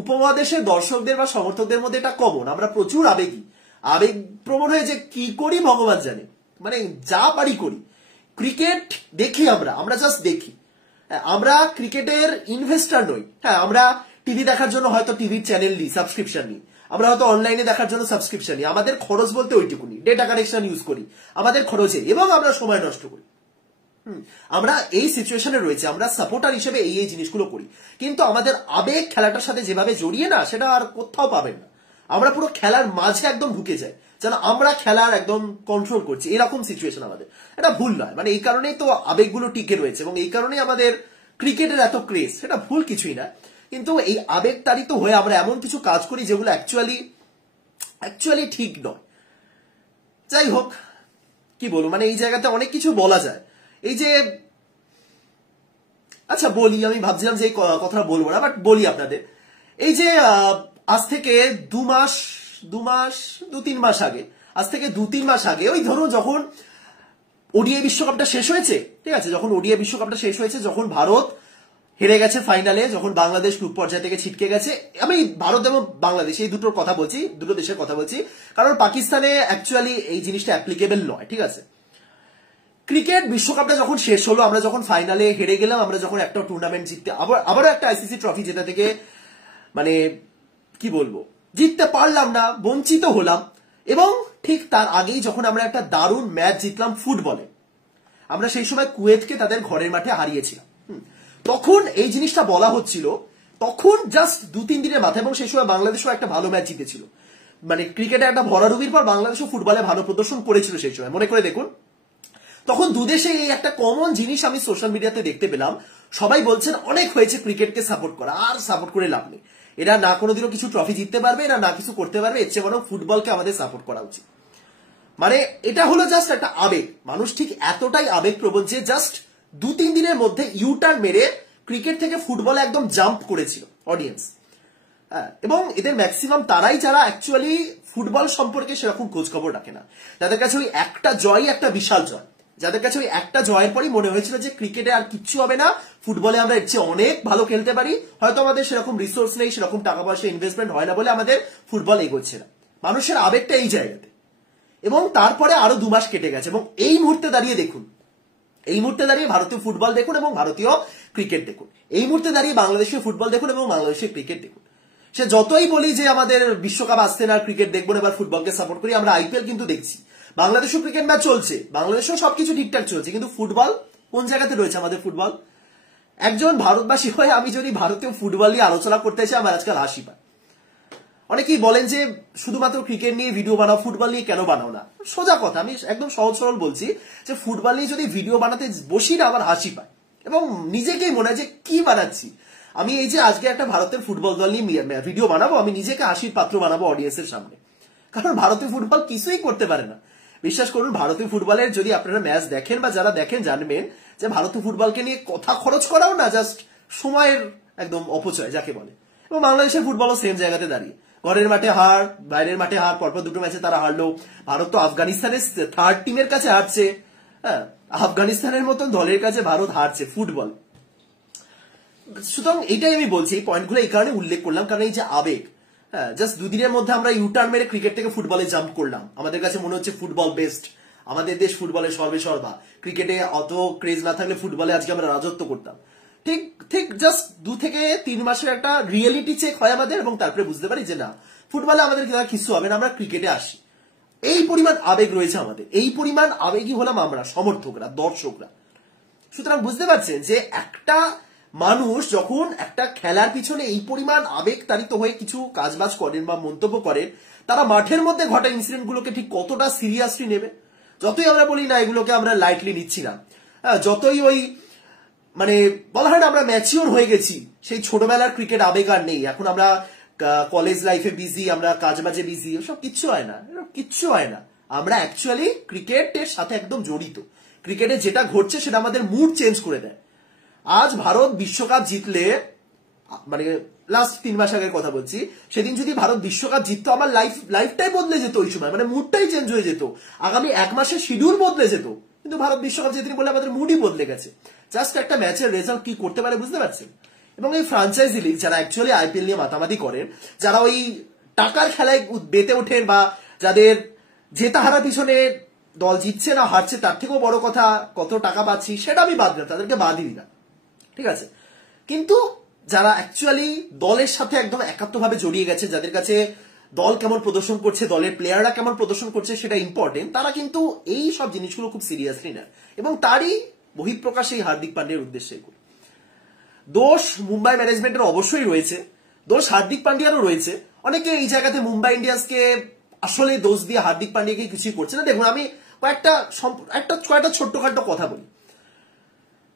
উপমহাদেশের দর্শকদের বা সমর্থকদের মধ্যে এটা কমন। আমরা প্রচুর আবেগ প্রবণ হয়ে যে কি করি ভগবান জানে, মানে যা পারি করি। ক্রিকেট দেখি আমরা জাস্ট দেখি, আমরা ক্রিকেটের ইনভেস্টার নই। হ্যাঁ, আমরা টিভি দেখার জন্য হয়তো টিভির চ্যানেল নিই, সাবস্ক্রিপশন নিই, আমরা হয়তো অনলাইনে দেখার জন্য সাবস্ক্রিপশন নিই, আমাদের খরচ বলতে ওইটুকুনি, ডেটা কানেকশন ইউজ করি আমাদের খরচে, এবং আমরা সময় নষ্ট করি। আমরা এই সিচুয়েশনে রয়েছে, আমরা সাপোর্টার হিসেবে এই জিনিসগুলো করি, কিন্তু আমাদের আবেগ খেলাটার সাথে যেভাবে জড়িয়ে না, সেটা আর কোথাও পাবেন না। আমরা পুরো খেলার মাঝে একদম ঢুকে যাই, যেন আমরা খেলার একদম কন্ট্রোল করছি, এরকম সিচুয়েশন আমাদের। এটা ভুল নয়, মানে এই কারণেই তো আবেগগুলো টিকে রয়েছে এবং এই কারণেই আমাদের ক্রিকেটের এত ক্রেজ, সেটা ভুল কিছুই না। কিন্তু এই আবেগ তাড়িত হয়ে আমরা এমন কিছু কাজ করি যেগুলো অ্যাকচুয়ালি ঠিক নয়। যাই হোক, কি বলবো, মানে এই জায়গাতে অনেক কিছু বলা যায়। এই যে আচ্ছা বলি, আমি ভাবছিলাম যে এই কথাটা বলবো না, বাট বলি আপনাদের। এই যে আজ থেকে 2-3 মাস আগে, আজ থেকে 2-3 মাস আগে, ওই ধরুন যখন ওডিআই বিশ্বকাপটা শেষ হয়েছে, ঠিক আছে, যখন ওডিআই বিশ্বকাপটা শেষ হয়েছে, যখন ভারত হেরে গেছে ফাইনালে, যখন বাংলাদেশ গ্রুপ পর্যায় থেকে ছিটকে গেছে, আমি ভারত এবং বাংলাদেশ এই দুটোর কথা বলছি, দুটো দেশের কথা বলছি, কারণ পাকিস্তানে অ্যাকচুয়ালি এই জিনিসটা অ্যাপ্লিকেবল নয়, ঠিক আছে। ক্রিকেট বিশ্বকাপটা যখন শেষ হলো, আমরা যখন ফাইনালে হেরে গেলাম, আমরা যখন একটা টুর্নামেন্ট জিততে, আবারও একটা আইসিসি ট্রফি জেতা থেকে মানে কি বলবো, জিততে পারলাম না, বঞ্চিত হলাম। এবং ঠিক তার আগেই যখন আমরা একটা দারুণ ম্যাচ জিতলাম ফুটবলে, আমরা সেই সময় কুয়েতকে তাদের ঘরের মাঠে হারিয়েছিলাম, তখন এই জিনিসটা বলা হচ্ছিল, তখন জাস্ট 2-3 দিনের মাথায়, এবং সেই সময় বাংলাদেশও একটা ভালো ম্যাচ জিতেছিল, মানে ক্রিকেটে একটা ভরাডুবির পর বাংলাদেশও ফুটবলে ভালো প্রদর্শন করেছিল সেই সময়, মনে করে দেখুন। তখন দুদেশে এই একটা কমন জিনিস আমি সোশ্যাল মিডিয়াতে দেখতে পেলাম, সবাই বলছেন অনেক হয়েছে ক্রিকেটকে সাপোর্ট করা, আর সাপোর্ট করে লাভ নেই, এরা না কোনোদিনও কিছু ট্রফি জিততে পারবে, এরা না কিছু করতে পারবে, এর চেয়ে বরং ফুটবলকে আমাদের সাপোর্ট করা উচিত। মানে এটা হলো জাস্ট একটা আবেগ, মানুষ ঠিক এতটাই আবেগপ্রবণ যে জাস্ট 2-3 দিনের মধ্যে ইউটার্ন মেরে ক্রিকেট থেকে ফুটবলে একদম জাম্প করেছিল অডিয়েন্স। এবং এদের ম্যাক্সিমাম তারাই যারা অ্যাকচুয়ালি ফুটবল সম্পর্কে সেরকম খোঁজ খবর রাখে না, যাদের কাছে ওই একটা জয় একটা বিশাল জয়, যাদের কাছে ওই একটা জয়ের পরই মনে হয়েছিল যে ক্রিকেটে আর কিচ্ছু হবে না, ফুটবলে আমরা এর চেয়ে অনেক ভালো খেলতে পারি, হয়তো আমাদের সেরকম রিসোর্স নেই, সেরকম টাকা পয়সা ইনভেস্টমেন্ট হয় না বলে আমাদের ফুটবল এগোচ্ছে না। মানুষের আবেগটা এই জায়গাতে। এবং তারপরে আরো 2 মাস কেটে গেছে, এবং এই মুহূর্তে দাঁড়িয়ে দেখুন, এই মুহূর্তে দাঁড়িয়ে ভারতীয় ফুটবল দেখুন এবং ভারতীয় ক্রিকেট দেখুন, এই মুহূর্তে দাঁড়িয়ে বাংলাদেশের ফুটবল দেখুন এবং বাংলাদেশের ক্রিকেট দেখুন। সে যতই বলি যে আমাদের বিশ্বকাপ আসছে না, ক্রিকেট দেখবো না, এবার ফুটবলকে সাপোর্ট করি, আমরা আইপিএল কিন্তু দেখছি, বাংলাদেশেও ক্রিকেট ম্যাচ চলছে, বাংলাদেশেও সবকিছু ঠিকঠাক চলছে, কিন্তু ফুটবল কোন জায়গাতে রয়েছে আমাদের ফুটবল? একজন ভারতবাসী হয়ে আমি যদি ভারতীয় ফুটবল নিয়ে আলোচনা করতে চাই, আমার আজকাল হাসি পায়। অনেকেই বলেন যে শুধুমাত্র ক্রিকেট নিয়ে ভিডিও বানাও, ফুটবল নিয়ে কেন বানাও না? সোজা কথা, আমি একদম সহজ সরল বলছি যে ফুটবল নিয়ে যদি ভিডিও বানাতে বসি না, আমার হাসি পায় এবং নিজেকেই মনে হয় যে কি বানাচ্ছি আমি। এই যে আজকে একটা ভারতের ফুটবল দল নিয়ে ভিডিও বানাবো, আমি নিজেকে হাসির পাত্র বানাবো অডিয়েন্সের সামনে, কারণ ভারতীয় ফুটবল কিছুই করতে পারে না। বিশ্বাস করুন, ভারতীয় ফুটবলের যদি আপনারা ম্যাচ দেখেন বা যারা দেখেন জানবেন যে ভারতীয় ফুটবলকে নিয়ে কথা খরচ করাও না, জাস্ট সময়ের একদম অপচয় যাকে বলে। এবং বাংলাদেশের ফুটবলও সেম জায়গাতে দাঁড়িয়ে, ঘরের মাঠে হার, বাইরের মাঠে হার, পরপর 2টো ম্যাচে তারা হারলো। ভারত তো আফগানিস্তানের 3rd টিমের কাছে হারছে, হ্যাঁ, আফগানিস্তানের মতন দলের কাছে ভারত হারছে ফুটবল। সুতরাং এইটাই আমি বলছি, এই পয়েন্টগুলো এই কারণে উল্লেখ করলাম, কারণ এই যে আবেগ, হ্যাঁ, জাস্ট 2 দিনের মধ্যে আমরা ইউটার্ন মেরে ক্রিকেট থেকে ফুটবলে জাম্প করলাম, আমাদের কাছে মনে হচ্ছে ফুটবল বেস্ট, আমাদের দেশ ফুটবলের সর্বে সর্বা, ক্রিকেটে অত ক্রেজ না থাকলে ফুটবলে আজকে আমরা রাজত্ব করতাম। ঠিক ঠিক জাস্ট 2 থেকে 3 মাসের একটা রিয়েলিটি চেক হয় আমাদের, এবং তারপরে বুঝতে পারি যে না, ফুটবলে আমাদের কিছু হবে না, আমরা ক্রিকেটে আসি। এই পরিমাণ আবেগ রয়েছে আমাদের, এই পরিমাণ আবেগই হলাম আমরা সমর্থকরা, দর্শকরা। সুতরাং বুঝতে পারছেন যে একটা মানুষ যখন একটা খেলার পিছনে এই পরিমাণ আবেগ তাড়িত হয়ে কিছু কাজবাজ করেন বা মন্তব্য করেন, তারা মাঠের মধ্যে ঘটা ইনসিডেন্ট গুলোকে ঠিক কতটা সিরিয়াসলি নেবে। যতই আমরা বলি না এগুলোকে আমরা লাইটলি নিচ্ছি না, যতই ওই মানে বলা হয় না আমরা ম্যাচিওর হয়ে গেছি, সেই ছোটবেলার ক্রিকেট আবেগ আর নেই, এখন আমরা কলেজ লাইফে বিজি, আমরা কাজবাজে বিজি, সব কিচ্ছু হয় না, কিচ্ছু হয় না। আমরা অ্যাকচুয়ালি ক্রিকেটের সাথে একদম জড়িত, ক্রিকেটে যেটা ঘটছে সেটা আমাদের মুড চেঞ্জ করে দেয়। আজ ভারত বিশ্বকাপ জিতলে, মানে লাস্ট 3 মাস আগের কথা বলছি, সেদিন যদি ভারত বিশ্বকাপ জিততো, আমার লাইফটাই বদলে যেত ওই সময়, মানে মুডটাই চেঞ্জ হয়ে যেত, আগামী 1 মাসের শিডিউল বদলে যেত। কিন্তু ভারত বিশ্বকাপ জিতেনি বলে আমাদের মুডই বদলে গেছে। জাস্ট একটা ম্যাচের রেজাল্ট কি করতে পারে বুঝতে পারছেন? এবং এই ফ্রাঞ্চাইজি লিগ যারা অ্যাকচুয়ালি আইপিএল নিয়ে মাতামাতি করেন, যারা ওই টাকার খেলায় বেতে ওঠেন, বা যাদের জেতা হারা পিছনে দল জিতছে না হারছে তার থেকেও বড় কথা কত টাকা পাচ্ছি, সেটা আমি বাদ দিলাম, তাদেরকে বাদই দিলাম, ঠিক আছে। কিন্তু যারা অ্যাকচুয়ালি দলের সাথে একদম একাত্মভাবে জড়িয়ে গেছে, যাদের কাছে দল কেমন প্রদর্শন করছে, দলের প্লেয়াররা কেমন প্রদর্শন করছে সেটা ইম্পর্টেন্ট, তারা কিন্তু এই সব জিনিসগুলো খুব সিরিয়াসলি নেয়, এবং তারই বহিঃপ্রকাশ এই হার্দিক পান্ডিয়ার উদ্দেশ্যে। দোষ মুম্বাই ম্যানেজমেন্টের অবশ্যই রয়েছে, দোষ হার্দিক পান্ডিয়ারও রয়েছে। অনেকে এই জায়গাতে মুম্বাই ইন্ডিয়ান্সকে আসলে দোষ দিয়ে হার্দিক পান্ডিয়াকে কিছুই করছে না। দেখুন, আমি কয়েকটা ছোট্টখাটো কথা বলি।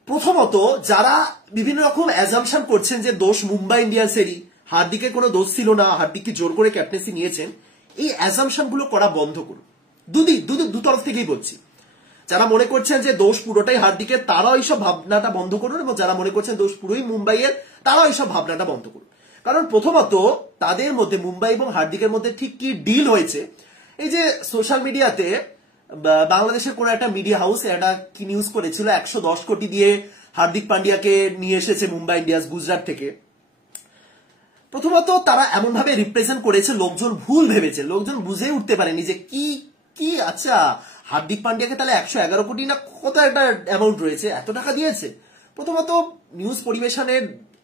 প্রথমত, যারা বিভিন্ন রকম অ্যাজাম্পশন করছেন যে দোষ মুম্বাই ইন্ডিয়ান্সেরই, হার্দিকের কোনো দোষ ছিল না, হার্দিককে জোর করে ক্যাপ্টেন্সি নিয়েছেন, এই অ্যাজাম্পশন গুলো করা বন্ধ করুন। দু তরফ থেকেই বলছি। যারা মনে করছেন যে দোষ পুরোটাই হার্দিকের, তারাও এইসব ভাবনাটা বন্ধ করুন, এবং যারা মনে করছেন দোষ পুরোই মুম্বাইয়ের, তারাও এইসব ভাবনাটা বন্ধ করুন। কারণ প্রথমত, তাদের মধ্যে, মুম্বাই এবং হার্দিকের মধ্যে ঠিক কি ডিল হয়েছে, এই যে সোশ্যাল মিডিয়াতে বাংলাদেশের কোন একটা মিডিয়া হাউস একটা কি নিউজ করেছিল, 110 কোটি দিয়ে হার্দিক পান্ডিয়াকে নিয়ে এসেছে মুম্বাই ইন্ডিয়ান্স গুজরাট থেকে। প্রথমত, তারা এমন ভাবে রিপ্রেজেন্ট করেছে, লোকজন ভুল ভেবেছে, লোকজন বুঝে উঠতে পারেনি যে কি আচ্ছা হার্দিক পান্ডিয়াকে তাহলে 111 কোটি না কত একটা অ্যামাউন্ট রয়েছে, এত টাকা দিয়েছে। প্রথমত, নিউজ পরিবেশনের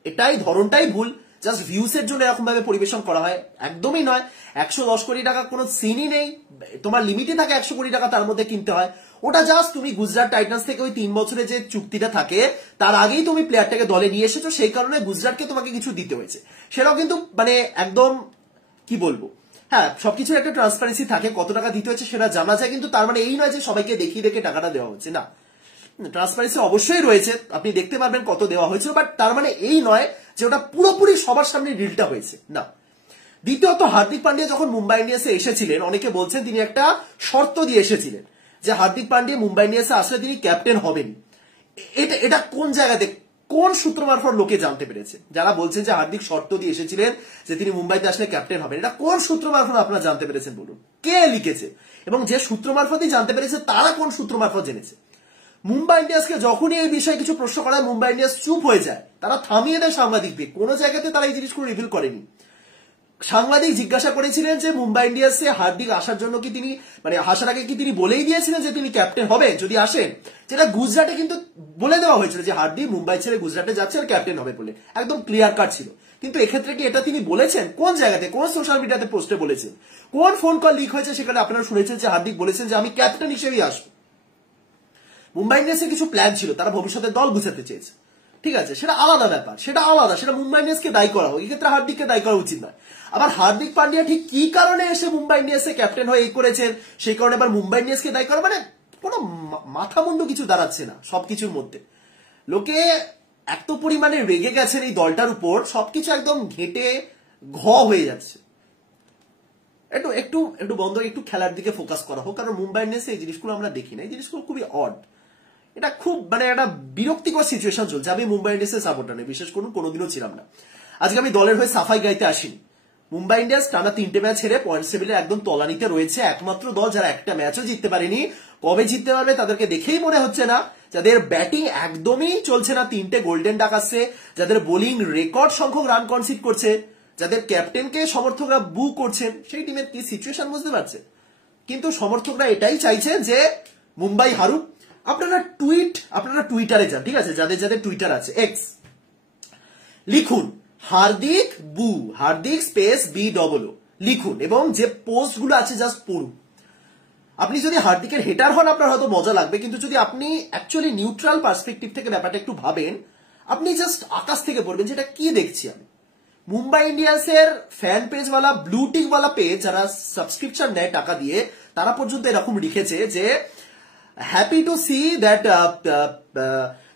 এটাই ধরনটাই ভুল, জাস্ট ভিউসের জন্য এরকম ভাবে পরিবেশন করা হয়, একদমই নয়। 110 কোটি টাকা কোনো সিনই নেই, তোমার লিমিটই থাকে 100 কোটি টাকা তার মধ্যে কিনতে হয়। ওটা জাস্ট তুমি গুজরাট টাইটান্স থেকে ওই 3 বছরের যে চুক্তিটা থাকে তার আগেই তুমি প্লেয়ারটাকে দলে নিয়ে এসেছো, সেই কারণে গুজরাটকে তোমাকে কিছু দিতে হয়েছে। সেটাও কিন্তু মানে একদম কি বলবো, হ্যাঁ সবকিছুর একটা ট্রান্সপারেন্সি থাকে, কত টাকা দিতে হয়েছে সেটা জানা যায়, কিন্তু তার মানে এই নয় যে সবাইকে দেখিয়ে দেখে টাকাটা দেওয়া হচ্ছে, না। ট্রান্সপারেন্সি অবশ্যই রয়েছে, আপনি দেখতে পারবেন কত দেওয়া হয়েছিল, বাট তার মানে এই নয় যে ওটা পুরোপুরি সবার সামনে ডিলটা হয়েছে, না। দ্বিতীয়ত, হার্দিক পান্ডিয়া যখন মুম্বাই ইন্ডিয়ান্সে এসেছিলেন, অনেকে বলছেন তিনি একটা শর্ত দিয়ে এসেছিলেন যে হার্দিক পান্ডিয়া মুম্বাই ইন্ডিয়ান্সে আসলে তিনি ক্যাপ্টেন হবেন। এটা কোন জায়গাতে, কোন সূত্র মারফত লোকে জানতে পেরেছে? যারা বলছেন যে হার্দিক শর্ত দিয়ে এসেছিলেন যে তিনি মুম্বাইতে আসলে ক্যাপ্টেন হবেন, এটা কোন সূত্র মারফত আপনারা জানতে পেরেছেন বলুন? কে লিখেছে? এবং যে সূত্র মারফতই জানতে পেরেছে তারা কোন সূত্র মারফত জেনেছে? মুম্বাই ইন্ডিয়ান্সকে যখনই এই বিষয়ে কিছু প্রশ্ন করা হয়, মুম্বাই ইন্ডিয়ান্স চুপ হয়ে যায়, তারা থামিয়ে দেয় সাংবাদিকদের। কোন জায়গাতে তারা এই জিনিসগুলো রিভিল করেনি। সাংবাদিক জিজ্ঞাসা করেছিলেন যে মুম্বাই ইন্ডিয়ান্সে হার্দিক আসার জন্য কি তিনি, মানে আসার আগে কি তিনি বলেই দিয়েছিলেন যে তিনি ক্যাপ্টেন হবে যদি আসেন? যেটা গুজরাটে কিন্তু বলে দেওয়া হয়েছিল যে হার্দিক মুম্বাই ছেড়ে গুজরাটে যাচ্ছে আর ক্যাপ্টেন হবে বলে, একদম ক্লিয়ার কাট ছিল। কিন্তু এক্ষেত্রে কি এটা তিনি বলেছেন? কোন জায়গাতে, কোন সোশ্যাল মিডিয়াতে পোস্টে বলেছেন? কোন ফোন কল লিক হয়েছে সেখানে আপনারা শুনেছেন যে হার্দিক বলেছেন যে আমি ক্যাপ্টেন হিসেবেই আসবো? মুম্বাই ইন্ডিয়ান্সের কিছু প্ল্যান ছিল, তারা ভবিষ্যতে দল গুছাতে চেয়েছে, ঠিক আছে, সেটা আলাদা ব্যাপার, সেটা আলাদা, সেটা মুম্বাই ইন্ডিয়ান্সকে দায়ী করা হোক, এক্ষেত্রে হার্দিককে দায়ী করা উচিত নয়। আবার হার্দিক পান্ডিয়া ঠিক কি কারণে এসে মুম্বাই ইন্ডিয়ান্সে ক্যাপ্টেন হয়ে এই করেছেন, সেই কারণে আবার মুম্বাই ইন্ডিয়ান্সকে দায়ী করা, মানে কোনো মাথা মুন্ডু কিছু দাঁড়াচ্ছে না সবকিছুর মধ্যে। লোকে এত পরিমাণে রেগে গেছেন এই দলটার উপর, সবকিছু একদম ঘেটে ঘ হয়ে যাচ্ছে। একটু একটু একটু বন্ধ, একটু খেলার দিকে ফোকাস করা হোক, কারণ মুম্বাই ইন্ডিয়ান্সে এই জিনিসগুলো আমরা দেখি না, এই জিনিসগুলো খুবই অড। এটা খুব মানে একটা বিরক্তিকর সিচুয়েশন চলছে। আমি মুম্বাই ইন্ডিয়ান্সের সাপোর্টার নেই, বিশেষ করুন কোনোদিনও ছিলাম না। আজকে আমি দলের হয়ে সাফাই গাইতে আসিনি। মুম্বাই ইন্ডিয়ান্স টানা 3টে ম্যাচ হেরে পয়েন্ট টেবিলের একদম তলানিতে রয়েছে, একমাত্র দল যারা একটা ম্যাচও জিততে পারেনি। কবে জিততে পারবে তাদেরকে দেখেই মনে হচ্ছে না। যাদের ব্যাটিং একদমই চলছে না, 3টে গোল্ডেন ডাক আসছে, যাদের বোলিং রেকর্ড সংখ্যক রান কনসিড করছে, যাদের ক্যাপ্টেনকে সমর্থকরা বু করছেন, সেই টিমের কি সিচুয়েশন বুঝতে পারছে। কিন্তু সমর্থকরা এটাই চাইছেন যে মুম্বাই হারুক। আপনারা টুইটারে যান, ঠিক আছে, যাদের যাদের টুইটার আছে, এক্স, লিখুন হার্দিক বু, হার্দিক স্পেস BOO লিখুন, এবং যে পোস্ট গুলো আছে জাস্ট পড়ুন। আপনি যদি হার্দিকের হেটার হন আপনার হয়তো মজা লাগবে, কিন্তু যদি আপনি অ্যাকচুয়ালি নিউট্রাল পার্সপেক্টিভ থেকে ব্যাপারটা একটু ভাবেন, আপনি জাস্ট আকাশ থেকে পড়বেন যেটা কি দেখছি আমি। মুম্বাই ইন্ডিয়ান্সের ফ্যান পেজ ওয়ালা, ব্লু টিক ওয়ালা পেজ যারা সাবস্ক্রিপশন নেয় টাকা দিয়ে, তারা পর্যন্ত এরকম লিখেছে যে happy to see that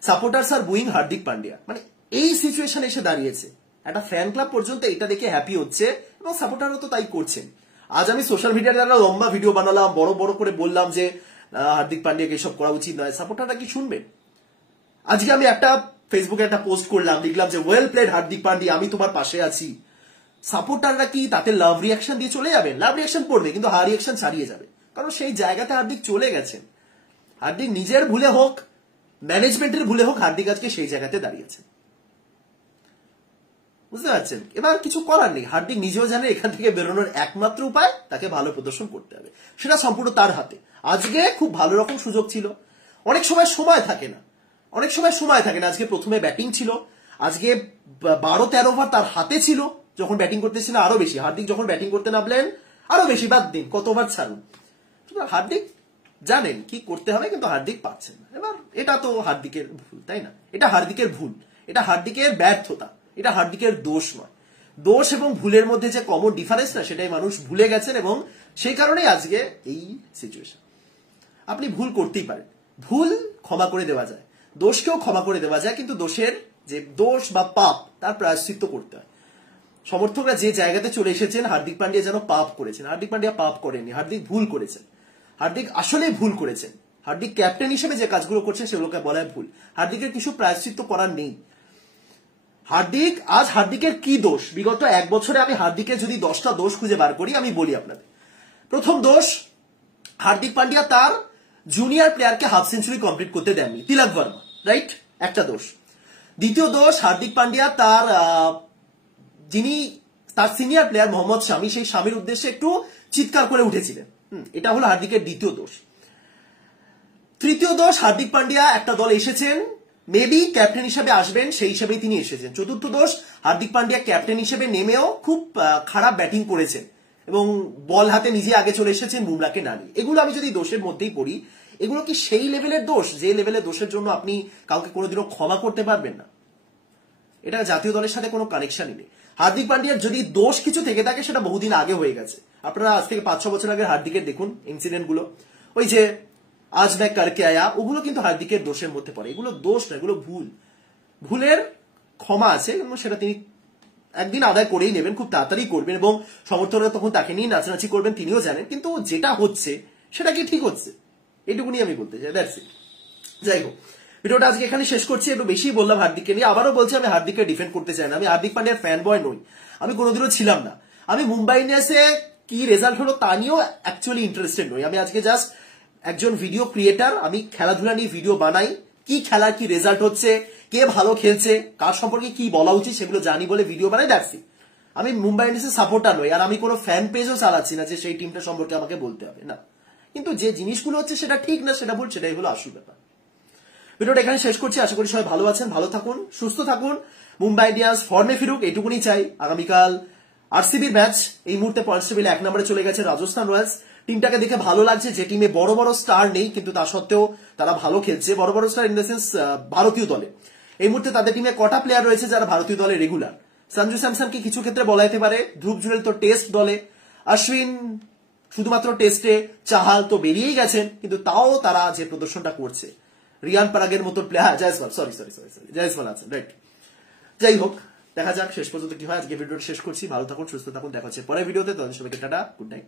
supporters are booing Hardik Pandya. মানে এই সিচুয়েশন এসে দাঁড়িয়েছে, একটা ফ্যান ক্লাব পর্যন্ত এটা দেখে হ্যাপি হচ্ছে, এবং সাপোর্টারও তো তাই করছেন। আজ আমি সোশ্যাল মিডিয়াতে একটা লম্বা ভিডিও বানালাম, বড় বড় করে বললাম যে হার্দিক পান্ডিয়াকে এসব করা উচিত নয়, সাপোর্টাররা কি শুনবেন? আজকে আমি একটা ফেসবুকে একটা পোস্ট করলাম, লিখলাম যে ওয়েল প্লেড হার্দিক পান্ডিয়া, আমি তোমার পাশে আছি। সাপোর্টাররা কি তাতে লাভ রিয়াকশন দিয়ে চলে যাবেন? লাভ রিয়াকশন পড়বে, কিন্তু হার রিয়াকশন ছাড়িয়ে যাবে, কারণ সেই জায়গাতে হার্দিক চলে গেছেন। হার্দিক নিজের ভুলে হোক, ম্যানেজমেন্টের ভুলে হোক, হার্দিক আজকে সেই জায়গাতে দাঁড়িয়েছে, বুঝতে পারছেন? এবার কিছু করার নেই, হার্দিক নিজেও জানে এখান থেকে বেরোনোর একমাত্র উপায় তাকে ভালো প্রদর্শন করতে হবে, সেটা সম্পূর্ণ তার হাতে। আজকে খুব ভালো রকম সুযোগ ছিল, অনেক সময় থাকে না, আজকে প্রথমে ব্যাটিং ছিল, আজকে 12-13 ওভার তার হাতে ছিল, যখন ব্যাটিং করতেছিল আরো বেশি, হার্দিক যখন ব্যাটিং করতে নামলেন আরো বেশি, বাদ দিন কত ওভার ছাড়ুন। হার্দিক জানেন কি করতে হবে, কিন্তু হার্দিক পাচ্ছেন না। এবার এটা তো হার্দিকের ভুল, তাই না? এটা হার্দিকের ভুল, এটা হার্দিকের ব্যর্থতা, এটা হার্দিকের দোষ নয়। দোষ এবং ভুলের মধ্যে যে কমন ডিফারেন্স না, সেটাই মানুষ ভুলে গেছেন, এবং সেই কারণেই আজকে এই সিচুয়েশন। আপনি ভুল করতেই পারেন, ভুল ক্ষমা করে দেওয়া যায়, দোষকেও ক্ষমা করে দেওয়া যায়, কিন্তু দোষের যে দোষ বা পাপ তার প্রায়শ্চিত্ত করতে হয়। সমর্থকরা যে জায়গাতে চলে এসেছেন, হার্দিক পান্ডিয়া যেন পাপ করেছেন, হার্দিক পান্ডিয়া পাপ করেননি, হার্দিক ভুল করেছেন, হার্দিক আসলে ভুল করেছেন। হার্দিক ক্যাপ্টেন হিসেবে যে কাজগুলো করছেন সেগুলোকে বলা হয় ভুল, হার্দিকের কিছু প্রায়শ্চিত্ত করার নেই। হার্দিকের কি দোষ? বিগত 1 বছরে আমি হার্দিকের যদি 10টা দোষ খুঁজে বার করি, আমি বলি আপনাদের। প্রথম দোষ, হার্দিক পান্ডিয়া তার জুনিয়র প্লেয়ারকে হাফ সেঞ্চুরি কমপ্লিট করতে দেননি, তিলক ভার্মা, রাইট? একটা দোষ। দ্বিতীয় দোষ, হার্দিক পান্ডিয়া তার সিনিয়র প্লেয়ার মোহাম্মদ শামি, সেই শামির উদ্দেশ্যে একটু চিৎকার করে উঠেছিলেন, এটা হলো হার্দিকের দ্বিতীয় দোষ। তৃতীয় দোষ, হার্দিক পান্ডিয়া একটা দল এসেছেন, মেবি ক্যাপ্টেন হিসেবে আসবেন, সেই হিসেবেই তিনি এসেছেন। চতুর্থ দোষ, হার্দিক পান্ডিয়া ক্যাপ্টেন হিসেবে নেমেও খুব খারাপ ব্যাটিং করেছেন এবং বল হাতে নিজে আগে চলে এসেছেন বুমরাকে না নিয়ে। এগুলো আমি যদি দোষের মধ্যেই পড়ি, এগুলো কি সেই লেভেলের দোষ যে লেভেলের দোষের জন্য আপনি কাউকে কোনোদিনও ক্ষমা করতে পারবেন না? এটা জাতীয় দলের সাথে কোনো কানেকশনই নেই। হার্দিক পান্ডিয়ার যদি দোষ কিছু থেকে থাকে সেটা বহুদিন আগে হয়ে গেছে। আপনারা আজ থেকে 5-6 বছর আগে হার্দিকের দেখুন ইনসিডেন্ট গুলো, ওই যে আজ मैं करके आया, ওগুলো কিন্তু হার্দিকের দোষের মধ্যে পড়ে। এগুলো দোষ না, এগুলো ভুল। ভুলের ক্ষমা আছে এবং সেটা তিনি একদিন আদায় করেই নেবেন, খুব তাড়াতাড়ি করবেন এবং সমর্থকরা তখন তাকে নিয়ে নাচানাচি করবেন, তিনিও জানেন। কিন্তু যেটা হচ্ছে সেটা কি ঠিক হচ্ছে? এটুকুনি আমি বলতে চাই, দ্যাটস ইট। যাই হোক, ভিডিওটা আজকে এখানে শেষ করছি। একটু বেশি বললাম হার্দিককে নিয়ে। আবারও বলছি, আমি হার্দিককে ডিফেন্ড করতে চাই না। আমি হার্দিক পান্ডিয়ার ফ্যান বয় নই, আমি কোনোদিনও ছিলাম না। আমি মুম্বাই ইন্ডিয়ান্সে কি রেজাল্ট হলো তা নিয়েও অ্যাকচুয়ালি ইন্টারেস্টেড নই। আমি আজকে জাস্ট একজন ভিডিও ক্রিয়েটার, আমি খেলাধুলা নিয়ে ভিডিও বানাই, কি খেলার কি রেজাল্ট হচ্ছে, কে ভালো খেলছে, কার সম্পর্কে কি বলা উচিত সেগুলো জানি বলে ভিডিও বানাই, দ্যাটস ইট। আমি মুম্বাই ইন্ডিয়ান্সের সাপোর্টার নই, আর আমি কোনো ফ্যান পেজও চালাচ্ছি না যে সেই টিমটা সম্পর্কে আমাকে বলতে হবে না। কিন্তু যে জিনিসগুলো হচ্ছে সেটা ঠিক না, সেটা ভুল, সেটাই হলো আসল ব্যাপার। ভিডিওটা এখানে শেষ করছি। আশা করি সবাই ভালো আছেন, ভালো থাকুন, সুস্থ থাকুন, মুম্বাই ইন্ডিয়ান্স ফর্মে ফিরুক, এটুকুনি চাই। আগামীকাল আরসিবির ম্যাচ। এই মুহূর্তে পয়েন্টস টেবিলে 1 নম্বরে চলে গেছে রাজস্থান রয়্যালস। টিমটাকে দেখে ভালো লাগছে, যে টিমে বড় বড় স্টার নেই কিন্তু তা সত্ত্বেও তারা ভালো খেলছে। বড় বড় স্টার ইন দ্য সেন্স ভারতীয় দলে। এই মুহূর্তে তাদের টিমে কটা প্লেয়ার রয়েছে যারা ভারতীয় দলে রেগুলার? সঞ্জু স্যামসনকে কিছু ক্ষেত্রে বলা যেতে পারে, ধ্রুব জুরেল তো টেস্ট দলে, অশ্বিন শুধুমাত্র টেস্টে, চাহাল তো বেরিয়েই গেছেন, কিন্তু তাও তারা যে প্রদর্শনটা করছে, রিয়ান পারাগের মতো প্লেয়ার, জয়সওয়াল জয়সওয়াল আছেন, রাইট। যাই হোক, দেখা যাক শেষ পর্যন্ত কি হয়। আজকে ভিডিওটা শেষ করছি। ভালো থাকুন, সুস্থ থাকুন, দেখা হচ্ছে পরের ভিডিওতে। তাদের সবাইকে টাটা, গুড নাইট।